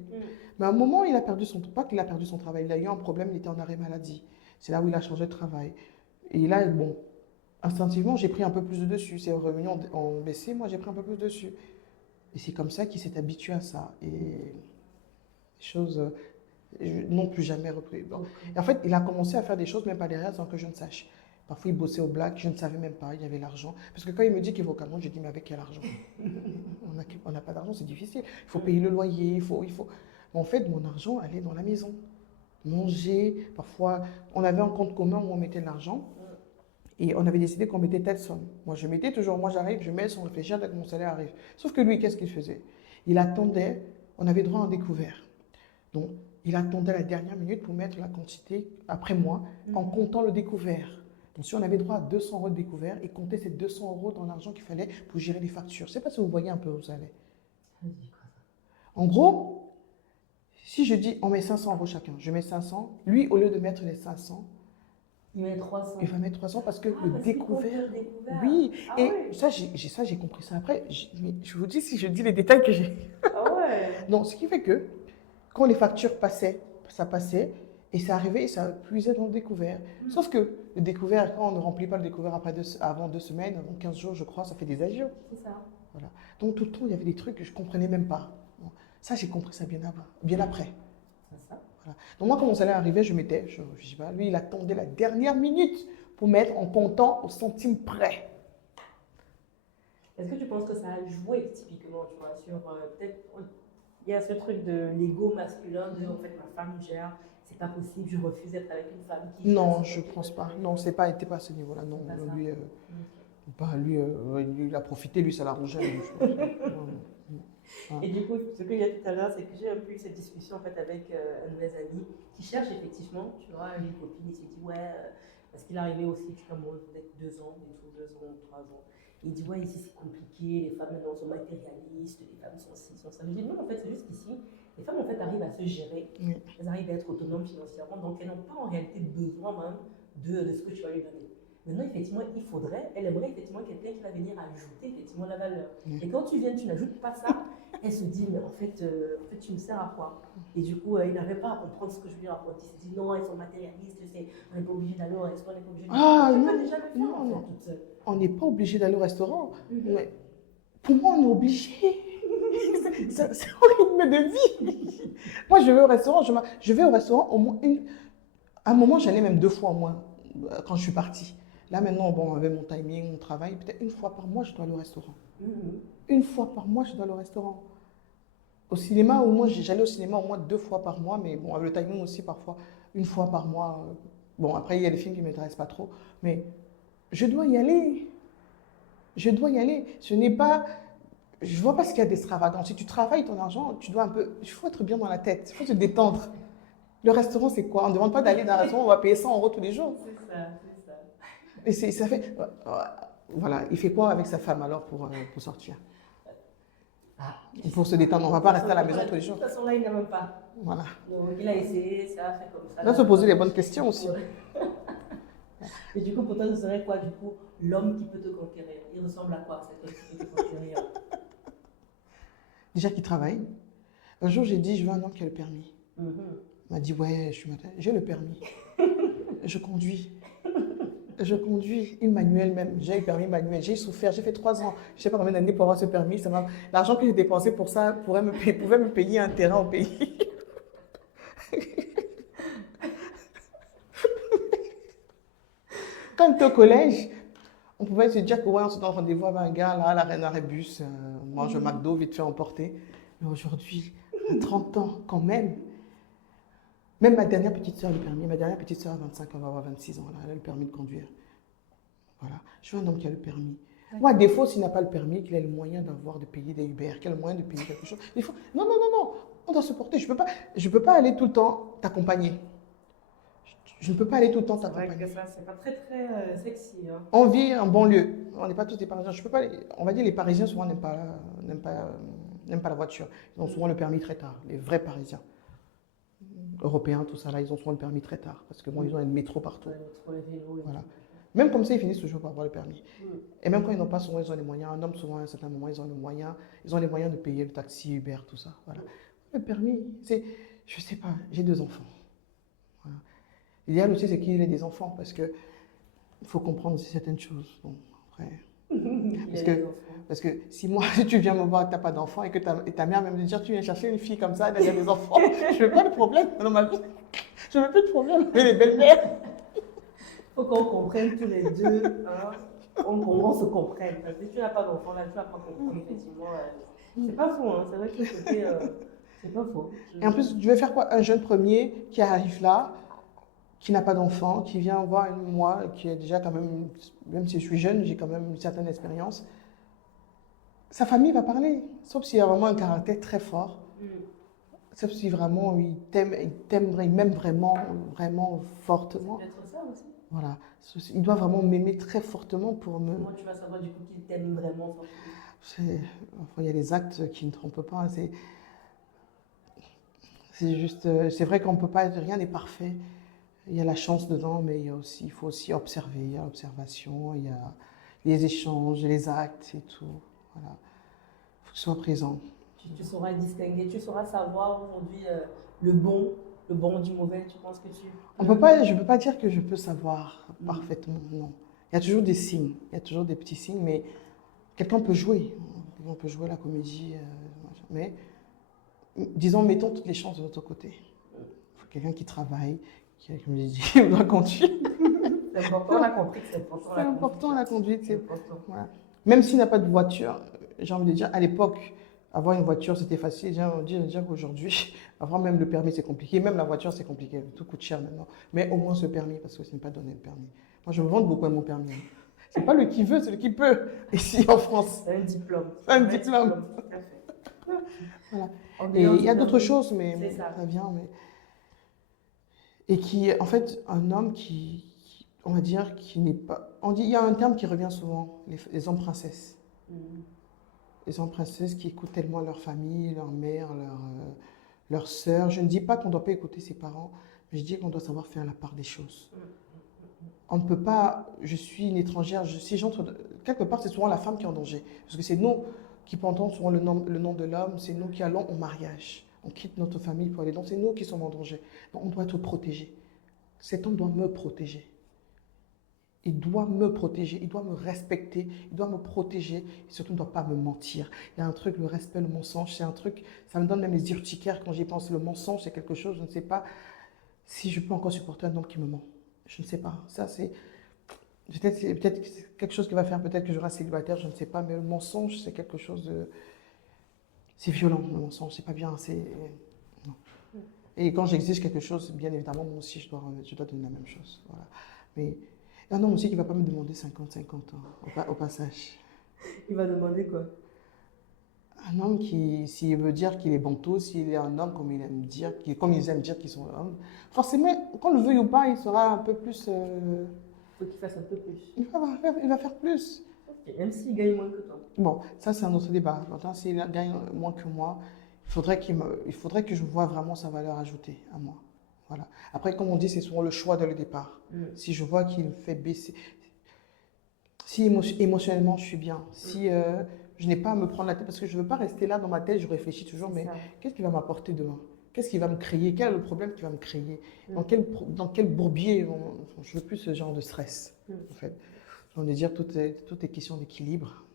Mais à un moment, il a perdu pas qu'il a perdu son travail, il a eu un problème, il était en arrêt maladie. C'est là où il a changé de travail. Et là, bon, instinctivement, j'ai pris un peu plus de dessus. Ses revenus ont baissé, moi j'ai pris un peu plus dessus. Et c'est comme ça qu'il s'est habitué à ça. Et les choses n'ont plus jamais repris. Bon. Et en fait, il a commencé à faire des choses, même pas derrière, sans que je ne sache. Parfois, il bossait au black, je ne savais même pas, il y avait l'argent. Parce que quand il me dit qu'il va au Cameroun, je dis, mais avec quel argent? On n'a pas d'argent, c'est difficile. Il faut payer le loyer, il faut... En fait, mon argent allait dans la maison. Manger, parfois, on avait un compte commun où on mettait de l'argent. Et on avait décidé qu'on mettait telle somme. Moi, je mettais toujours, moi j'arrive, je mets sans réfléchir dès que mon salaire arrive. Sauf que lui, qu'est-ce qu'il faisait? Il attendait, on avait droit à un découvert. Donc, il attendait la dernière minute pour mettre la quantité après moi en comptant le découvert. Donc, si on avait droit à 200 € de découvert, il comptait ces 200 € dans l'argent qu'il fallait pour gérer les factures. Je ne sais pas si vous voyez un peu où ça allait. En gros, si je dis on met 500 € chacun, je mets 500, lui, au lieu de mettre les 500, il met 300. Il va mettre 300 parce que le parce découvert. qu'il compte le découvert. Oui, Ah et ouais. ça, j'ai compris ça après. Mais je vous dis, si je dis les détails que j'ai. Ah ouais. Non, ce qui fait que quand les factures passaient, ça passait et ça arrivait et ça puisait dans le découvert. Sauf que le découvert, quand on ne remplit pas le découvert avant 2 semaines, avant 15 jours, je crois, ça fait des agios. C'est ça. Voilà. Donc tout le temps, il y avait des trucs que je ne comprenais même pas. Bon, ça, j'ai compris ça bien avant, bien après. C'est ça. Voilà. Donc moi, quand mon salaire arrivait, je mettais, je sais pas, lui, il attendait la dernière minute pour mettre en comptant au centime près. Est-ce que tu penses que ça a joué typiquement, tu vois, sur peut-être, il y a ce truc de l'ego masculin de en fait ma femme gère, c'est pas possible, je refuse d'être avec une femme qui. Non, je pense pas. Non, c'était pas à ce niveau-là. Non, lui, lui, il a profité, lui, ça l'arrangeait. Et du coup, ce que j'ai dit tout à l'heure, c'est que j'ai un peu eu cette discussion en fait avec un de mes amis qui cherche effectivement, tu vois, une copine, il s'est dit ouais, parce qu'il est arrivé aussi, tu vois, moi, peut-être 2 ans, et tout, 2 ans, 3 ans. Et il dit ouais, ici c'est compliqué, les femmes maintenant sont matérialistes, les femmes sont ci, sont ça. Je dis non, en fait, c'est juste qu'ici, les femmes en fait arrivent à se gérer, elles arrivent à être autonomes financièrement, donc elles n'ont pas en réalité besoin même de ce que tu vas lui donner. Maintenant, effectivement, elle aimerait effectivement quelqu'un qui va venir ajouter effectivement la valeur. Et quand tu viens, tu n'ajoutes pas ça, elle se dit, mais en fait, tu me sers à quoi? Et du coup, il n'avait pas à comprendre ce que je lui raconte. Il s'est dit, non, elles sont matérialistes, on n'est pas obligé d'aller au restaurant, on n'est pas obligé de... Ah, Elle non, peut déjà le faire, en fait, toute seule. On n'est pas obligé d'aller au restaurant. Mais pour moi, on est obligé. C'est un rythme de vie. Moi, je vais au restaurant, je vais au restaurant au moins à un moment, j'allais même 2 fois au moins quand je suis partie. Là, maintenant, bon, avec mon timing, mon travail, peut-être 1 fois par mois, je dois aller au restaurant. 1 fois par mois, je dois aller au restaurant. Au cinéma, au moins, j'allais au cinéma au moins 2 fois par mois, mais bon, avec le timing aussi, parfois, 1 fois par mois. Bon, après, il y a des films qui ne m'intéressent pas trop, mais je dois y aller. Je dois y aller. Ce n'est pas... Je ne vois pas ce qu'il y a d'extravagant. Si tu travailles ton argent, tu dois un peu... Il faut être bien dans la tête, il faut se détendre. Le restaurant, c'est quoi? On ne demande pas d'aller dans un restaurant, on va payer 100 € tous les jours. C'est ça, c'est ça. Et ça fait... Voilà, il fait quoi avec sa femme alors pour sortir? Pour se détendre, on ne va pas rester à la maison tous les jours. De toute façon, là, il n'a même pas. Voilà. Donc, il a essayé, ça a fait comme ça. Il va se poser les bonnes questions aussi. Et du coup, pour toi, ce serait quoi, du coup, l'homme qui peut te conquérir? Il ressemble à quoi, cet homme qui peut te conquérir? Déjà qu'il travaille. Un jour, j'ai dit, je veux un homme qui a le permis. Il m'a dit, ouais, j'ai le permis. Je conduis. Je conduis une manuelle même. J'ai eu permis manuel. J'ai souffert. J'ai fait 3 ans. Je ne sais pas combien d'années pour avoir ce permis. L'argent que j'ai dépensé pour ça pouvait me payer un terrain au pays. Quand tu es au collège, on pouvait se dire que ouais, on se donne rendez-vous avec un gars là, à la Reine Arébus, on mange au McDo, vite fait emporter. Mais aujourd'hui, à 30 ans, quand même, même ma dernière petite soeur a le permis. Ma dernière petite soeur a 25 ans, elle va avoir 26 ans, là, elle a le permis de conduire. Voilà. Je veux un homme qui a le permis. Moi, à défaut, s'il n'a pas le permis, qu'il ait le moyen de payer des Uber, qu'il ait le moyen de payer quelque chose. Non, on doit se porter. Je ne peux pas aller tout le temps t'accompagner. Je ne peux pas aller tout le temps t'accompagner. C'est vrai que ça, c'est pas très, très sexy. Hein. On vit en banlieue. On n'est pas tous des Parisiens. Je peux pas, on va dire les Parisiens, souvent, n'aiment pas la voiture. Ils ont souvent le permis très tard. Les vrais Parisiens. Européens, tout ça, là, ils ont souvent le permis très tard. Parce que bon, ils ont le métro partout. Voilà. Même comme ça, ils finissent toujours par avoir le permis. Et même quand ils n'ont pas, souvent, ils ont les moyens. Un homme, souvent, à un certain moment, ils ont les moyens de payer le taxi, Uber, tout ça. Voilà. Le permis, c'est... Je sais pas, j'ai 2 enfants. Voilà. L'idéal aussi, c'est qu'il ait des enfants, parce que il faut comprendre aussi certaines choses. Bon, après... Parce que si moi, si tu viens me voir et que tu n'as pas d'enfant et que ta mère vient me dire tu viens chercher une fille comme ça, elle a des enfants, je ne veux pas de problème dans ma vie. Je ne veux plus de problème. Mais les belles-mères. Il faut qu'on comprenne tous les deux. Hein. On se comprenne. Parce que si tu n'as pas d'enfant, là, tu ne vas pas comprendre, effectivement. C'est pas faux, hein. C'est vrai que le côté. C'est pas faux. Et en plus, je vais faire quoi? Un jeune premier qui arrive là, qui n'a pas d'enfant, qui vient voir moi, qui est déjà quand même si je suis jeune, j'ai quand même une certaine expérience. Sa famille va parler, sauf s'il y a vraiment un caractère très fort. Sauf si vraiment il m'aime vraiment, vraiment fortement. Ça peut être ça aussi. Voilà. Il doit vraiment m'aimer très fortement pour me. Comment tu vas savoir du coup qu'il t'aime vraiment fortement? Enfin, il y a les actes qui ne trompent pas. C'est juste. C'est vrai qu'on ne peut pas être. Rien n'est parfait. Il y a la chance dedans, mais il faut aussi observer. Il y a l'observation, il y a les échanges, les actes et tout. Voilà. Il faut que ce soit présent. Tu sauras distinguer, tu sauras savoir aujourd'hui le bon du mauvais, tu penses que tu... Je ne peux pas dire que je peux savoir parfaitement, non. Il y a toujours des signes, il y a toujours des petits signes, mais quelqu'un peut jouer. On peut jouer la comédie, mais disons, mettons toutes les chances de notre côté. Il faut quelqu'un qui travaille, qui, comme je dis, doit conduire. C'est important la conduite. C'est important la conduite. C'est important. Voilà. Même s'il n'a pas de voiture, j'ai envie de dire, à l'époque, avoir une voiture, c'était facile. J'ai envie de dire qu'aujourd'hui, avoir même le permis, c'est compliqué. Même la voiture, c'est compliqué. Tout coûte cher maintenant. Mais au moins ce permis, parce que ce n'est pas donné le permis. Moi, je me vante beaucoup à mon permis. C'est pas le qui veut, c'est le qui peut. Ici, en France. C'est un diplôme. Un diplôme. Tout à fait. Voilà. Et il y a d'autres choses, mais ça vient. Et qui, en fait, un homme on va dire, qui n'est pas... il y a un terme qui revient souvent, les hommes princesses. Les hommes princesses qui écoutent tellement leur famille, leur mère, leur sœur. Je ne dis pas qu'on ne doit pas écouter ses parents, mais je dis qu'on doit savoir faire la part des choses. On ne peut pas... Je suis une étrangère, si j'entre... Quelque part, c'est souvent la femme qui est en danger. Parce que c'est nous qui portons souvent le nom de l'homme, c'est nous qui allons au mariage. On quitte notre famille pour aller. Donc c'est nous qui sommes en danger. Donc on doit être protégés. Cet homme doit me protéger. Il doit me protéger, il doit me respecter, il doit me protéger, et surtout il ne doit pas me mentir. Il y a un truc, le respect, le mensonge, c'est un truc, ça me donne même les urticaires quand j'y pense. Le mensonge, c'est quelque chose, je ne sais pas si je peux encore supporter un homme qui me ment. Je ne sais pas. Ça, c'est peut-être quelque chose qui va faire peut-être que je reste célibataire, je ne sais pas, mais le mensonge, c'est quelque chose de... C'est violent, le mensonge, c'est pas bien, non. Et quand j'exige quelque chose, bien évidemment, moi aussi, je dois donner la même chose. Voilà. Mais un homme aussi qui ne va pas me demander 50-50 au passage. Il va demander quoi? Un homme qui, s'il veut dire qu'il est bantou, s'il est un homme comme ils aiment dire qu'ils sont hommes, forcément, qu'on le veuille ou pas, il sera un peu plus... Faut qu'il fasse un peu plus. Il va faire plus. Okay. Même s'il gagne moins que toi. Bon, ça c'est un autre débat. Maintenant, s'il gagne moins que moi, il faudrait que je voie vraiment sa valeur ajoutée à moi. Voilà. Après, comme on dit, c'est souvent le choix dès le départ. Si je vois qu'il me fait baisser, si émotionnellement je suis bien, si je n'ai pas à me prendre la tête, parce que je ne veux pas rester là dans ma tête, je réfléchis toujours, mais qu'est-ce qui va m'apporter demain? Qu'est-ce qui va me créer? Quel est le problème qui va me créer? Dans quel bourbier? Je ne veux plus ce genre de stress, en fait. J'ai envie de dire, tout est question d'équilibre.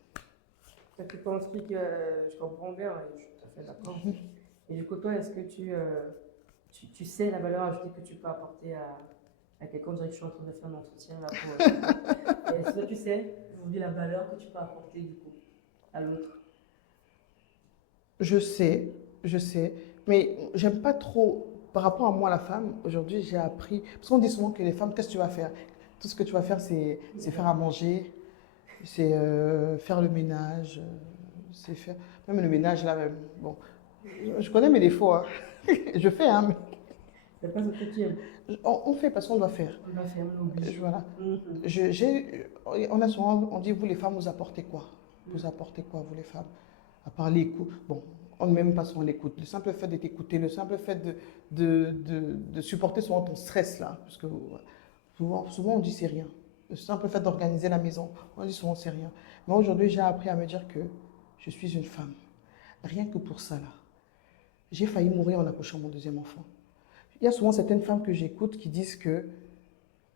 Tu penses que je comprends bien, je suis tout à fait d'accord. Et du coup, toi, est-ce que tu sais la valeur ajoutée que tu peux apporter à quelqu'un? On dirait que je suis en train de faire un entretien là pour... Est-ce que tu sais aujourd'hui la valeur que tu peux apporter du coup à l'autre? Je sais, mais j'aime pas trop, par rapport à moi la femme, aujourd'hui j'ai appris, parce qu'on dit souvent que les femmes, qu'est-ce que tu vas faire? Tout ce que tu vas faire, c'est faire à manger, c'est faire le ménage, c'est faire, même le ménage là même, bon, je connais mes défauts, hein. Je fais, hein, mais... C'est pas ce que tu aimes. On fait parce qu'on doit faire. On doit faire, on l'oblige. Voilà. On dit, vous les femmes, vous apportez quoi? Vous apportez quoi, vous les femmes? À part l'écoute. Bon, on ne met même pas souvent l'écoute. Le simple fait de t'écouter, le simple fait de supporter souvent ton stress là. Parce que souvent on dit c'est rien. Le simple fait d'organiser la maison, on dit souvent c'est rien. Mais aujourd'hui, j'ai appris à me dire que je suis une femme. Rien que pour ça là. J'ai failli mourir en accouchant mon deuxième enfant. Il y a souvent certaines femmes que j'écoute qui disent que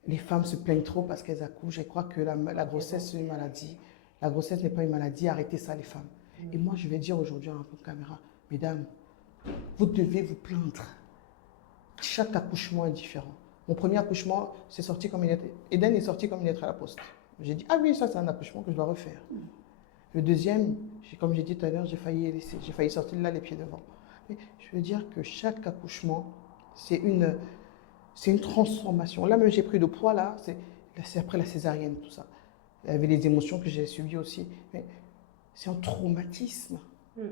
les femmes se plaignent trop parce qu'elles accouchent. Je crois que la grossesse, c'est une maladie. La grossesse n'est pas une maladie. Arrêtez ça, les femmes. Et moi, je vais dire aujourd'hui à la caméra, mesdames, vous devez vous plaindre. Chaque accouchement est différent. Mon premier accouchement, c'est sorti comme une lettre. Eden est sorti comme une lettre à la poste. J'ai dit, ah oui, ça c'est un accouchement que je dois refaire. Le deuxième, comme j'ai dit tout à l'heure, j'ai failli sortir là les pieds devant. Mais je veux dire que chaque accouchement, c'est une transformation. Là, même j'ai pris de poids, là, c'est après la césarienne, tout ça. Il y avait les émotions que j'ai subies aussi. Mais c'est un traumatisme.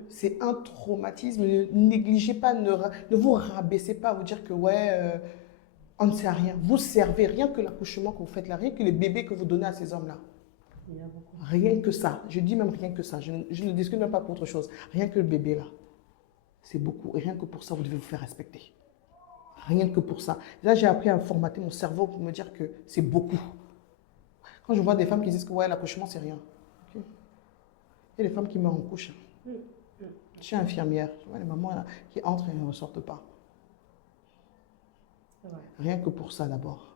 C'est un traumatisme. Ne négligez pas, ne vous rabaissez pas à vous dire que ouais, on ne sert à rien. Vous servez rien que l'accouchement que vous faites là, rien que les bébés que vous donnez à ces hommes-là. Rien que ça. Je dis même rien que ça. Je ne discute même pas pour autre chose. Rien que le bébé là. C'est beaucoup. Et rien que pour ça, vous devez vous faire respecter. Rien que pour ça. Là, j'ai appris à formater mon cerveau pour me dire que c'est beaucoup. Quand je vois des femmes qui disent que ouais, l'accouchement, c'est rien. Okay. Il y a des femmes qui meurent en couche. Je suis infirmière. Je vois les mamans là, qui entrent et ne ressortent pas. Ouais. Rien que pour ça d'abord.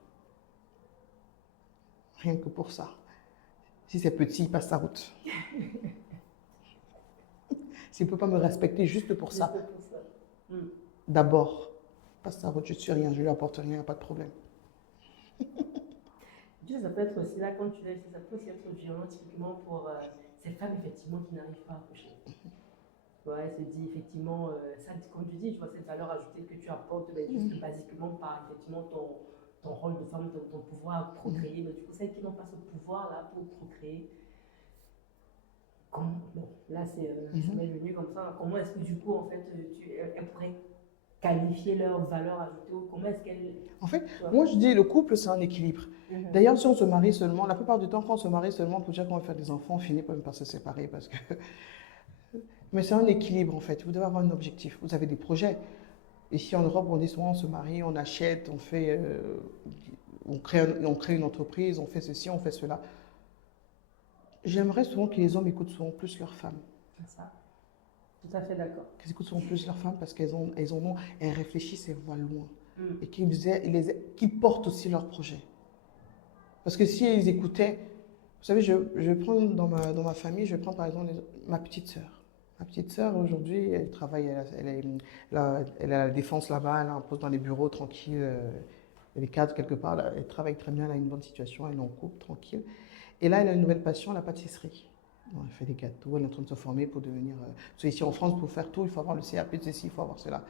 Rien que pour ça. Si c'est petit, il passe sa route. S'il ne peut pas me respecter juste pour ça. D'abord, passe sa route, je ne suis rien, je ne lui apporte rien, il n'y a pas de problème. Ça peut être aussi là, quand tu lèves, ça peut aussi être violent typiquement pour ces femmes effectivement qui n'arrivent pas à accoucher. Ouais, elle se dit effectivement, ça, comme tu dis, tu vois, cette valeur ajoutée que tu apportes, juste basiquement par effectivement ton rôle de femme, ton pouvoir à procréer. Mais du coup, celles qui n'ont pas ce pouvoir-là pour procréer, bon, là, ça m'est venu comme ça. Comment est-ce que du coup, en fait, elles pourraient qualifier leur valeur ajoutée ou comment est-ce qu'elles... En fait, moi je dis le couple, c'est un équilibre. D'ailleurs, si on se marie seulement, la plupart du temps, quand on se marie seulement pour dire qu'on va faire des enfants, on finit par même par se séparer parce que... Mais c'est un équilibre en fait, vous devez avoir un objectif, vous avez des projets. Ici en Europe, on dit souvent on se marie, on achète, on fait, on crée une entreprise, on fait ceci, on fait cela. J'aimerais souvent que les hommes écoutent souvent plus leurs femmes. C'est ça. Tout à fait d'accord. Qu'ils écoutent souvent plus leurs femmes parce elles réfléchissent et voient loin. Et qu'ils portent aussi leurs projets. Parce que si ils écoutaient, vous savez, je vais prendre dans ma famille, je vais prendre par exemple ma petite sœur. Ma petite sœur, aujourd'hui, elle travaille, elle a la défense là-bas, elle a un poste dans les bureaux, tranquille, elle est cadre quelque part, là, elle travaille très bien, elle a une bonne situation, elle est en couple, tranquille. Et là, elle a une nouvelle passion, la pâtisserie. Bon, elle fait des gâteaux, elle est en train de se former pour devenir... parce qu'ici en France, pour faire tout, il faut avoir le CAP de ceci, il faut avoir cela.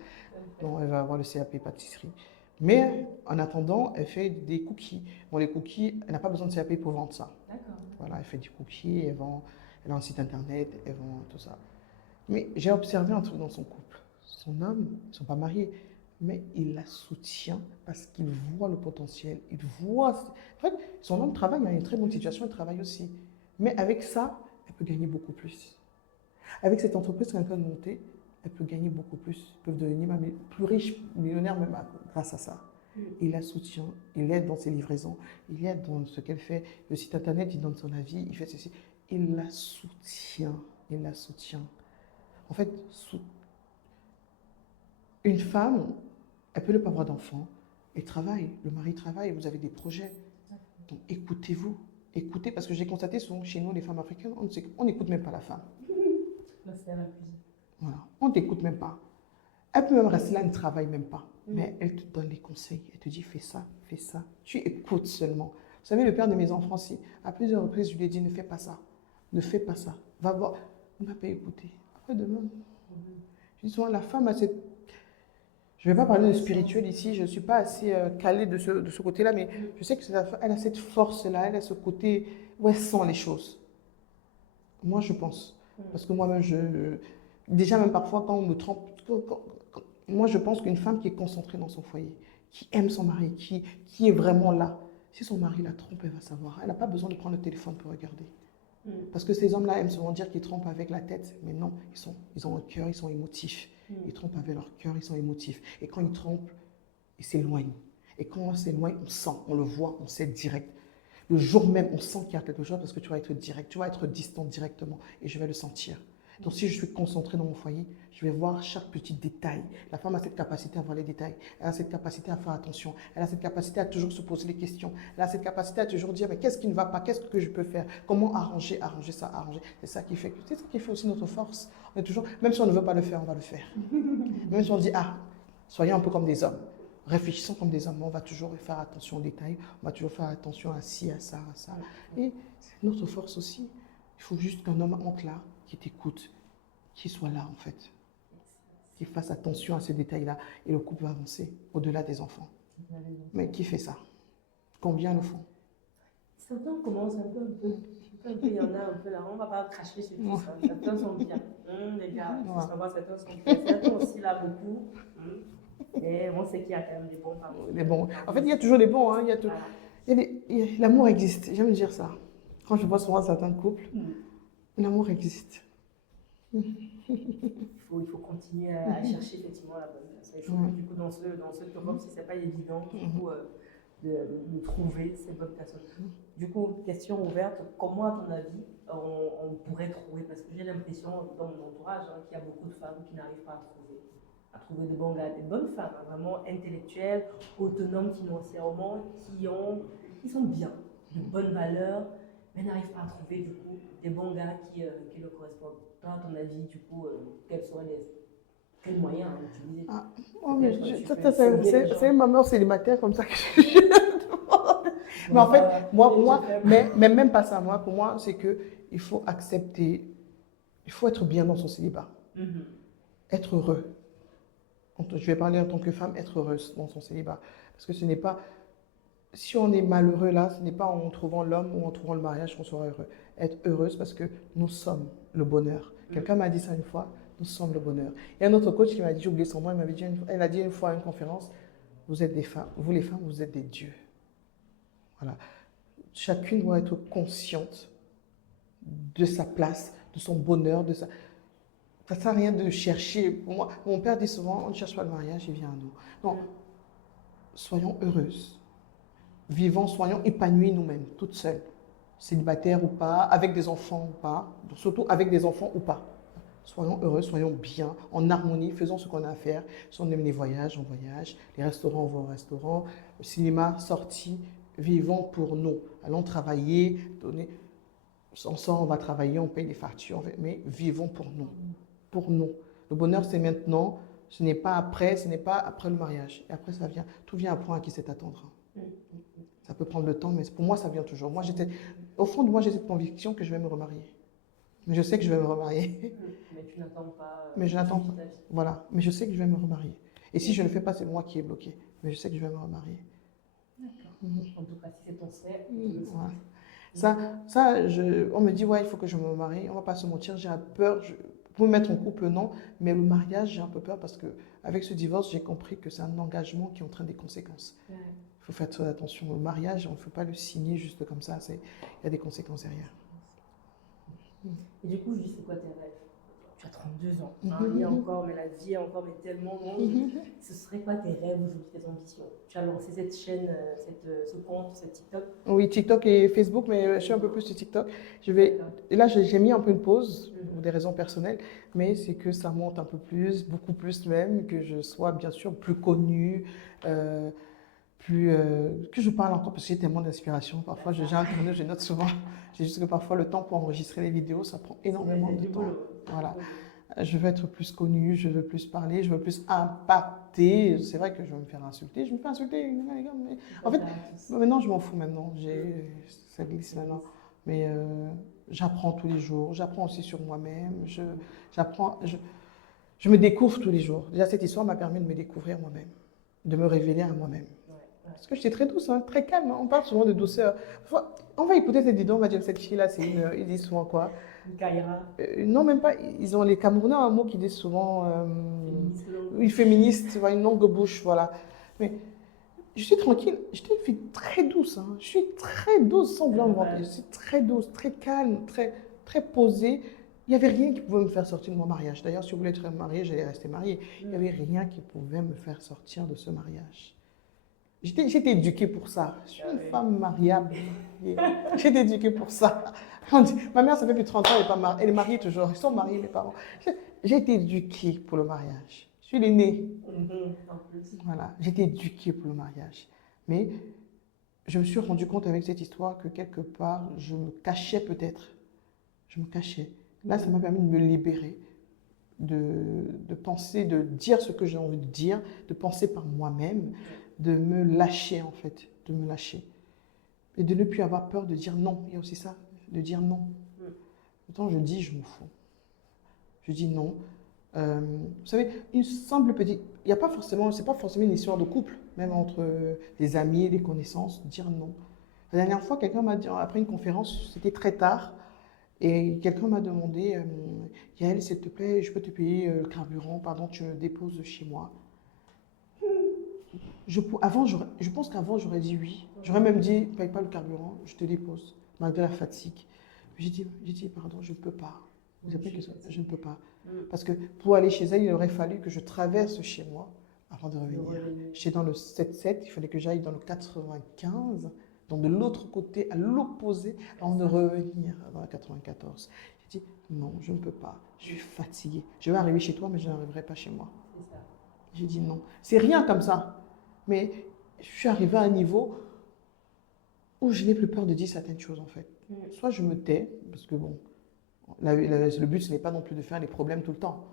Donc, elle va avoir le CAP pâtisserie. Mais en attendant, elle fait des cookies. Bon, les cookies, elle n'a pas besoin de CAP pour vendre ça. D'accord. Voilà, elle fait des cookies, elle a un site internet, elle vend tout ça. Mais j'ai observé un truc dans son couple. Son homme, ils ne sont pas mariés, mais il la soutient parce qu'il voit le potentiel. Il voit... En fait, son homme travaille, il a une très bonne situation, il travaille aussi. Mais avec ça, elle peut gagner beaucoup plus. Avec cette entreprise qu'elle est en train de monter, elle peut gagner beaucoup plus. Elle peut devenir plus riche, millionnaire même grâce à ça. Il la soutient, il l'aide dans ses livraisons, il aide dans ce qu'elle fait. Le site internet, il donne son avis, il fait ceci. Il la soutient, il la soutient. En fait, une femme, elle peut ne pas avoir d'enfant, elle travaille, le mari travaille, vous avez des projets. Donc écoutez-vous, écoutez, parce que j'ai constaté souvent chez nous, les femmes africaines, on n'écoute même pas la femme. Là, c'est à la cuisine. Voilà, on ne t'écoute même pas. Elle peut même rester là, elle ne travaille même pas. Mais elle te donne les conseils, elle te dit fais ça, fais ça. Tu écoutes seulement. Vous savez, le père de mes enfants, à plusieurs reprises, je lui ai dit ne fais pas ça, ne fais pas ça. Va voir, on n'a pas écouté. Après demain, je dis souvent, la femme a cette... Je ne vais pas parler de spirituel ici, je ne suis pas assez calée de ce côté-là, mais je sais qu'elle a cette force-là, elle a ce côté où elle sent les choses. Moi, je pense. Parce que moi-même, déjà même parfois, quand on me trompe, moi, je pense qu'une femme qui est concentrée dans son foyer, qui aime son mari, qui est vraiment là, si son mari la trompe, elle va savoir. Elle n'a pas besoin de prendre le téléphone pour regarder. Parce que ces hommes-là aiment souvent dire qu'ils trompent avec la tête, mais non, ils ont un cœur, ils sont émotifs. Ils trompent avec leur cœur, ils sont émotifs. Et quand ils trompent, ils s'éloignent. Et quand on s'éloigne, on sent, on le voit, on sait direct. Le jour même, on sent qu'il y a quelque chose parce que tu vas être direct, tu vas être distant directement et je vais le sentir. Donc si je suis concentrée dans mon foyer, je vais voir chaque petit détail. La femme a cette capacité à voir les détails, elle a cette capacité à faire attention, elle a cette capacité à toujours se poser les questions, elle a cette capacité à toujours dire mais qu'est-ce qui ne va pas, qu'est-ce que je peux faire, comment arranger ça, arranger. C'est ça qui fait aussi notre force. On est toujours, même si on ne veut pas le faire, on va le faire. Même si on dit soyons un peu comme des hommes. Réfléchissons comme des hommes, on va toujours faire attention aux détails, on va toujours faire attention à ci, à ça, à ça. Et c'est notre force aussi. Il faut juste qu'un homme entre là, qui t'écoute, qui soit là en fait. qui fasse attention à ces détails-là et le couple va avancer au-delà des enfants. Mais qui fait ça? Combien le font? Certains commencent un peu, il y en a un peu là, on ne va pas cracher sur tout ça. Certains sont bien. Les gars, il faut savoir, certains sont bien. Certains aussi là beaucoup. Et on sait qu'il y a quand même des bons parents. Les bons. En fait, il y a toujours les bons. Hein. Il y a tout... L'amour existe, j'aime dire ça. Quand je vois souvent certains couples, l'amour existe. Il faut continuer à chercher effectivement la bonne personne. Il faut du coup dans ce forum, si ce n'est pas évident, du coup, de trouver ces bonnes personnes. Du coup, question ouverte, comment à ton avis on pourrait trouver, parce que j'ai l'impression dans mon entourage qu'il y a beaucoup de femmes qui n'arrivent pas à trouver de bons gars, des bonnes femmes, vraiment intellectuelles, autonomes financièrement, qui sont bien, de bonnes valeurs, mais n'arrivent pas à trouver du coup des bons gars qui leur correspondent. Toi, à ton avis, du coup, quels moyens utiliser? C'est une maman célibataire comme ça que je demande. Mais en fait, mais même pas ça. Pour moi, c'est qu'il faut accepter, il faut être bien dans son célibat. Être heureux. Je vais parler en tant que femme, être heureuse dans son célibat. Parce que ce n'est pas, si on est malheureux là, ce n'est pas en trouvant l'homme ou en trouvant le mariage qu'on sera heureux. Être heureuse parce que nous sommes le bonheur. Quelqu'un m'a dit ça une fois, nous sommes le bonheur. Il y a un autre coach qui m'a dit, j'ai oublié son nom, elle a dit une fois à une conférence, vous êtes des femmes, vous les femmes, vous êtes des dieux. Voilà. Chacune doit être consciente de sa place, de son bonheur, de sa... Ça ne sert à rien de chercher. Pour moi, mon père dit souvent, on ne cherche pas le mariage, il vient à nous. Non, soyons heureuses. Vivons, soyons épanouies nous-mêmes, toutes seules. Célibataires ou pas, avec des enfants ou pas, surtout avec des enfants ou pas. Soyons heureuses, soyons bien, en harmonie, faisons ce qu'on a à faire. Si on aime les voyages, on voyage, les restaurants, on va au restaurant, le cinéma, sortie, vivons pour nous. Allons travailler, on sort, on va travailler, on paye des factures, mais vivons pour nous. Pour nous. Le bonheur, c'est maintenant, ce n'est pas après le mariage. Et après, ça vient, tout vient à point à qui sait attendre. Ça peut prendre le temps, mais pour moi, ça vient toujours. Au fond de moi, j'ai cette conviction que je vais me remarier. Mais je sais que je vais me remarier. Mais tu n'attends pas. Mais je n'attends pas. Voilà. Mais je sais que je vais me remarier. Et si je ne le fais pas, c'est moi qui est bloqué. Mais je sais que je vais me remarier. D'accord. En tout cas, si c'est ton souhait, on me dit, ouais, il faut que je me marie. On ne va pas se mentir, j'ai peur. Pour me mettre en couple, non. Mais le mariage, j'ai un peu peur parce qu'avec ce divorce, j'ai compris que c'est un engagement qui entraîne des conséquences. Il faut faire très attention. Le mariage, on ne peut pas le signer juste comme ça. Il y a des conséquences derrière. Et du coup, c'est quoi tes rêves? Tu as 32 ans, il y a encore, mais la vie est encore tellement longue. Ce serait quoi tes rêves aujourd'hui, tes ambitions? Tu as lancé cette chaîne, ce compte, ce TikTok? Oui, TikTok et Facebook, mais je suis un peu plus sur TikTok. Là, j'ai mis un peu une pause pour des raisons personnelles, mais c'est que ça monte un peu plus, beaucoup plus même, que je sois bien sûr plus connue, que je parle encore parce que j'ai tellement d'inspiration. Parfois, j'ai un tournage, je note souvent. C'est juste que parfois, le temps pour enregistrer les vidéos, ça prend énormément de temps. Voilà. Je veux être plus connue, je veux plus parler, je veux plus impacter. C'est vrai que je vais me faire insulter. Je me fais insulter. Mais en fait, maintenant, je m'en fous maintenant. Ça glisse maintenant. Mais j'apprends tous les jours. J'apprends aussi sur moi-même. Je me découvre tous les jours. Déjà, cette histoire m'a permis de me découvrir moi-même, de me révéler à moi-même. Parce que j'étais très douce, très calme. On parle souvent de douceur. On va écouter cette vidéo, on va dire cette fille-là, ils disent souvent quoi? Non, même pas. Ils ont les Camerounais un mot qui disent souvent féministe, une longue bouche, voilà. Mais je suis tranquille. J'étais une fille très douce. Je suis très douce, sans vouloir me vanter. Je suis très douce, très calme, très posée. Il n'y avait rien qui pouvait me faire sortir de mon mariage. D'ailleurs, si je voulais être mariée, j'allais rester mariée. Il n'y avait rien qui pouvait me faire sortir de ce mariage. J'étais éduquée pour ça. Je suis une femme mariable. J'étais éduquée pour ça. Ma mère, ça fait plus de 30 ans, elle est mariée toujours. Ils sont mariés, mes parents. J'ai été éduquée pour le mariage. Je suis l'aînée. Voilà, j'ai été éduquée pour le mariage. Mais je me suis rendu compte avec cette histoire que quelque part, je me cachais peut-être. Je me cachais. Là, ça m'a permis de me libérer, de penser, de dire ce que j'ai envie de dire, de penser par moi-même, de me lâcher en fait, de me lâcher. Et de ne plus avoir peur de dire non. Il y a aussi ça, de dire non. Autant je dis, je m'en fous. Je dis non. Vous savez, une simple petite... Il y a pas forcément, c'est pas forcément une histoire de couple, même entre des amis, des connaissances, dire non. La dernière fois, quelqu'un m'a dit, après une conférence, c'était très tard, et quelqu'un m'a demandé, Yael, s'il te plaît, je peux te payer le carburant, pardon, tu me déposes chez moi. Je pense qu'avant, j'aurais dit oui. J'aurais même dit, paye pas le carburant, je te dépose, malgré la fatigue. J'ai dit, pardon, je ne peux pas. Vous appelez que ça, je ne peux pas. Parce que pour aller chez elle, il aurait fallu que je traverse chez moi avant de revenir. J'étais dans le 7-7, il fallait que j'aille dans le 95, donc de l'autre côté, à l'opposé, avant de revenir dans le 94. J'ai dit, non, je ne peux pas, je suis fatiguée. Je vais arriver chez toi, mais je n'arriverai pas chez moi. J'ai dit non. C'est rien comme ça. Mais je suis arrivée à un niveau où je n'ai plus peur de dire certaines choses, en fait. Soit je me tais, parce que bon, le but, ce n'est pas non plus de faire des problèmes tout le temps.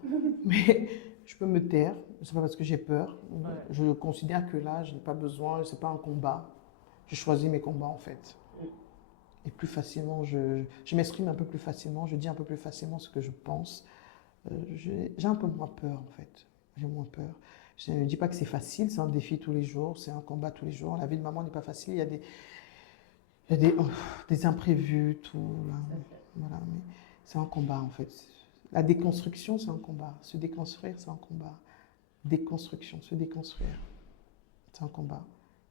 Mais je peux me taire, ce n'est pas parce que j'ai peur. Ouais. Je considère que là, je n'ai pas besoin, ce n'est pas un combat. Je choisis mes combats, en fait. Et plus facilement, je m'exprime un peu plus facilement, je dis un peu plus facilement ce que je pense. J'ai un peu moins peur, en fait. J'ai moins peur. Je ne dis pas que c'est facile, c'est un défi tous les jours, c'est un combat tous les jours. La vie de maman n'est pas facile, il y a des imprévus, tout. Là. Voilà, mais c'est un combat en fait. La déconstruction, c'est un combat. Se déconstruire, c'est un combat. Déconstruction, se déconstruire, c'est un combat.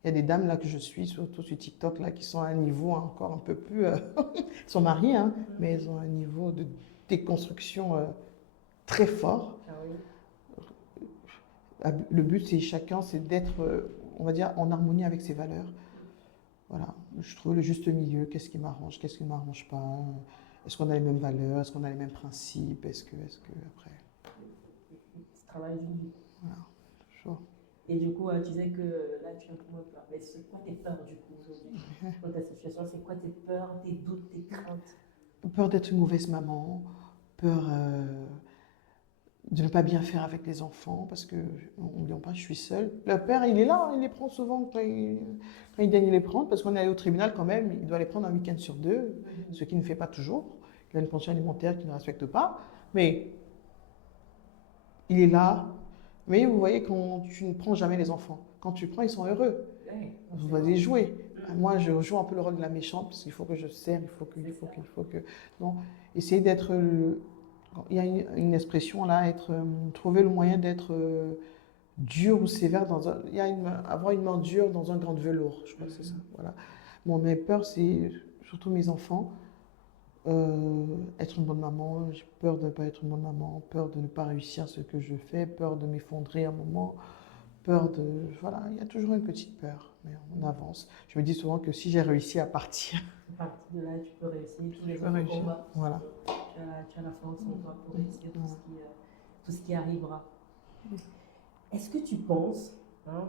Il y a des dames là que je suis, surtout sur TikTok, là, qui sont à un niveau encore un peu plus... elles sont mariées, hein, mais elles ont un niveau de déconstruction très fort. Ah oui. Le but, c'est chacun, c'est d'être, on va dire, en harmonie avec ses valeurs. Voilà, je trouve le juste milieu, qu'est-ce qui m'arrange, qu'est-ce qui ne m'arrange pas, est-ce qu'on a les mêmes valeurs, est-ce qu'on a les mêmes principes, est-ce que, après... Ce travail d'une vie. Voilà, toujours. Et du coup, tu disais que là, tu as un peu moins peur. Mais c'est quoi tes peurs, du coup, aujourd'hui? Dans ta situation, c'est quoi tes peurs, tes doutes, tes craintes? Peur d'être une mauvaise maman, peur... de ne pas bien faire avec les enfants, parce que, n'oublions pas, je suis seule. Le père, il est là, il les prend souvent quand il gagne les prendre, parce qu'on est allé au tribunal quand même, il doit les prendre un week-end sur deux, ce qu'il ne fait pas toujours. Il a une pension alimentaire qu'il ne respecte pas, mais il est là. Mais vous voyez, quand tu ne prends jamais les enfants, quand tu prends, ils sont heureux. Vous allez jouer. Moi, je joue un peu le rôle de la méchante, parce qu'il faut que je sers, il faut que... Non, essayez d'être... Il y a une expression là, trouver le moyen d'être dur ou sévère avoir une main dure dans un grand velours, je crois que c'est ça. Voilà. Bon, mes peurs, c'est surtout mes enfants. Être une bonne maman, j'ai peur de ne pas être une bonne maman, peur de ne pas réussir ce que je fais, peur de m'effondrer à un moment, peur de... Voilà, il y a toujours une petite peur, mais on avance. Je me dis souvent que si j'ai réussi à partir... À partir de là, tu peux réussir tous les autres combats. Voilà. Tu as la force en toi pour réussir tout ce qui arrivera. Est-ce que tu penses,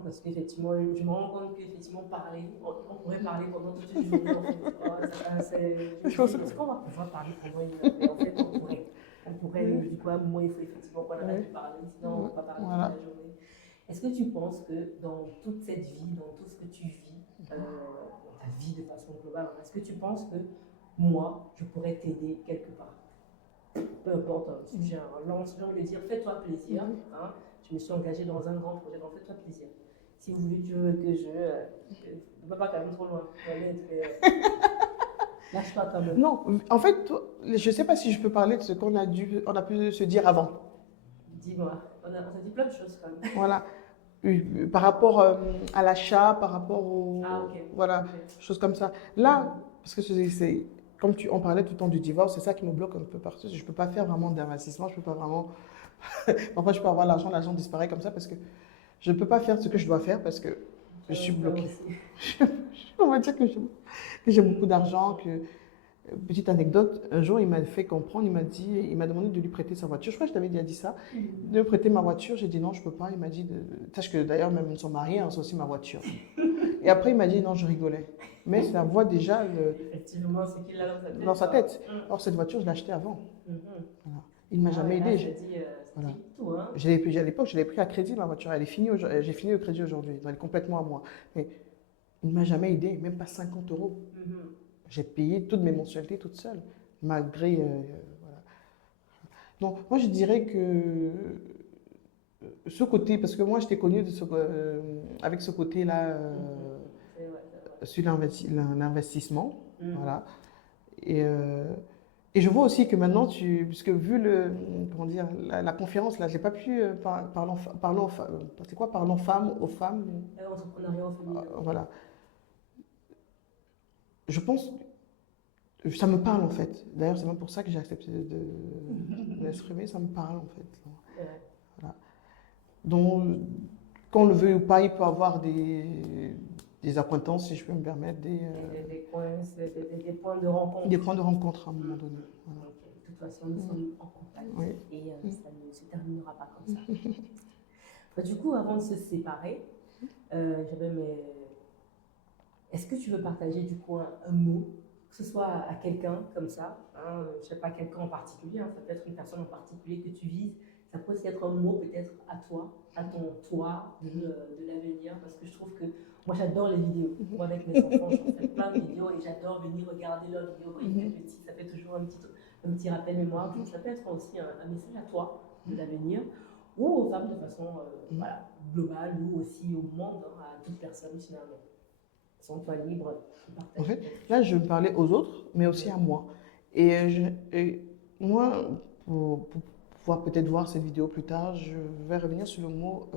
parce qu'effectivement, je me rends compte qu'effectivement, on pourrait parler pendant toute une journée, en fait. Est-ce qu'on va pouvoir parler pendant une heure? En fait, on pourrait, du coup, à un moment, il faut effectivement qu'on arrête de parler, sinon on ne va pas parler toute la journée. Est-ce que tu penses que dans toute cette vie, dans tout ce que tu vis, dans ta vie de façon globale, est-ce que tu penses que moi, je pourrais t'aider quelque part? Peu importe, si j'ai envie de dire, fais-toi plaisir. Je me suis engagée dans un grand projet, donc fais-toi plaisir. Si tu veux que ne va pas quand même trop loin. Lâche-toi quand même. Non, en fait, je ne sais pas si je peux parler de ce qu'on a pu se dire avant. Dis-moi, on a dit plein de choses quand même. Voilà. Par rapport à l'achat, par rapport au... Voilà, choses comme ça. Là, parce que c'est comme on parlait tout le temps du divorce, c'est ça qui me bloque un peu partout. Je ne peux pas faire vraiment d'investissement, je ne peux pas vraiment... Enfin, je peux avoir l'argent disparaît comme ça parce que je ne peux pas faire ce que je dois faire parce que je suis bloquée. On va dire que j'ai beaucoup d'argent. Petite anecdote, un jour il m'a fait comprendre, il m'a demandé de lui prêter sa voiture. Je crois que je t'avais déjà dit ça, de lui prêter ma voiture. J'ai dit non, je ne peux pas. Il m'a dit, sache que d'ailleurs même son mari, c'est aussi ma voiture. Et après il m'a dit non, je rigolais. Mais ça voit déjà effectivement, c'est qu'il a dans sa tête. Or cette voiture, je l'ai achetée avant. Voilà. Il ne m'a jamais aidé. Voilà. Tout, hein. À l'époque, je l'ai pris à crédit, ma voiture. J'ai fini le crédit aujourd'hui. Elle est complètement à moi. Mais il ne m'a jamais aidé, même pas 50 €. J'ai payé toutes mes mensualités toute seule, malgré... voilà. Donc, moi, je dirais que ce côté, parce que moi, je t'ai connu avec ce côté-là C'est vrai, sur l'investissement. c'est vrai. Voilà. Et, et je vois aussi que maintenant, puisque vu comment dire, la conférence, là, j'ai pas pu c'est quoi, parlons femmes aux femmes, Entrepreneuriat au féminin. voilà. Je pense, ça me parle en fait. D'ailleurs, c'est même pour ça que j'ai accepté de m'exprimer, ça me parle en fait. C'est vrai. Voilà. Donc, qu'on le veuille ou pas, il peut avoir des accointances, si je peux me permettre, Des points de rencontre. des points de rencontre à un moment donné. Voilà. Ok. De toute façon, nous sommes en contact Oui. et ça ne se terminera pas comme ça. Bah, du coup, avant de se séparer, j'avais mes... Est-ce que tu veux partager du coup un mot, que ce soit à quelqu'un comme ça, hein, je ne sais pas quelqu'un en particulier, hein, ça peut être une personne en particulier que tu vises, ça peut aussi être un mot peut-être à toi, à ton toi de l'avenir, parce que je trouve que moi j'adore les vidéos. Moi avec mes enfants, j'en fais plein de vidéos et j'adore venir regarder leurs vidéos quand ils étaient petits, ça fait toujours un petit rappel mémoire. Donc ça peut être aussi un message à toi de l'avenir ou aux femmes de façon voilà, globale ou aussi au monde, hein, à toute personne finalement. Sens-toi libre de En partager. fait, là, je parlais aux autres, mais aussi à moi. Et moi, pour pouvoir peut-être voir cette vidéo plus tard, je vais revenir sur le mot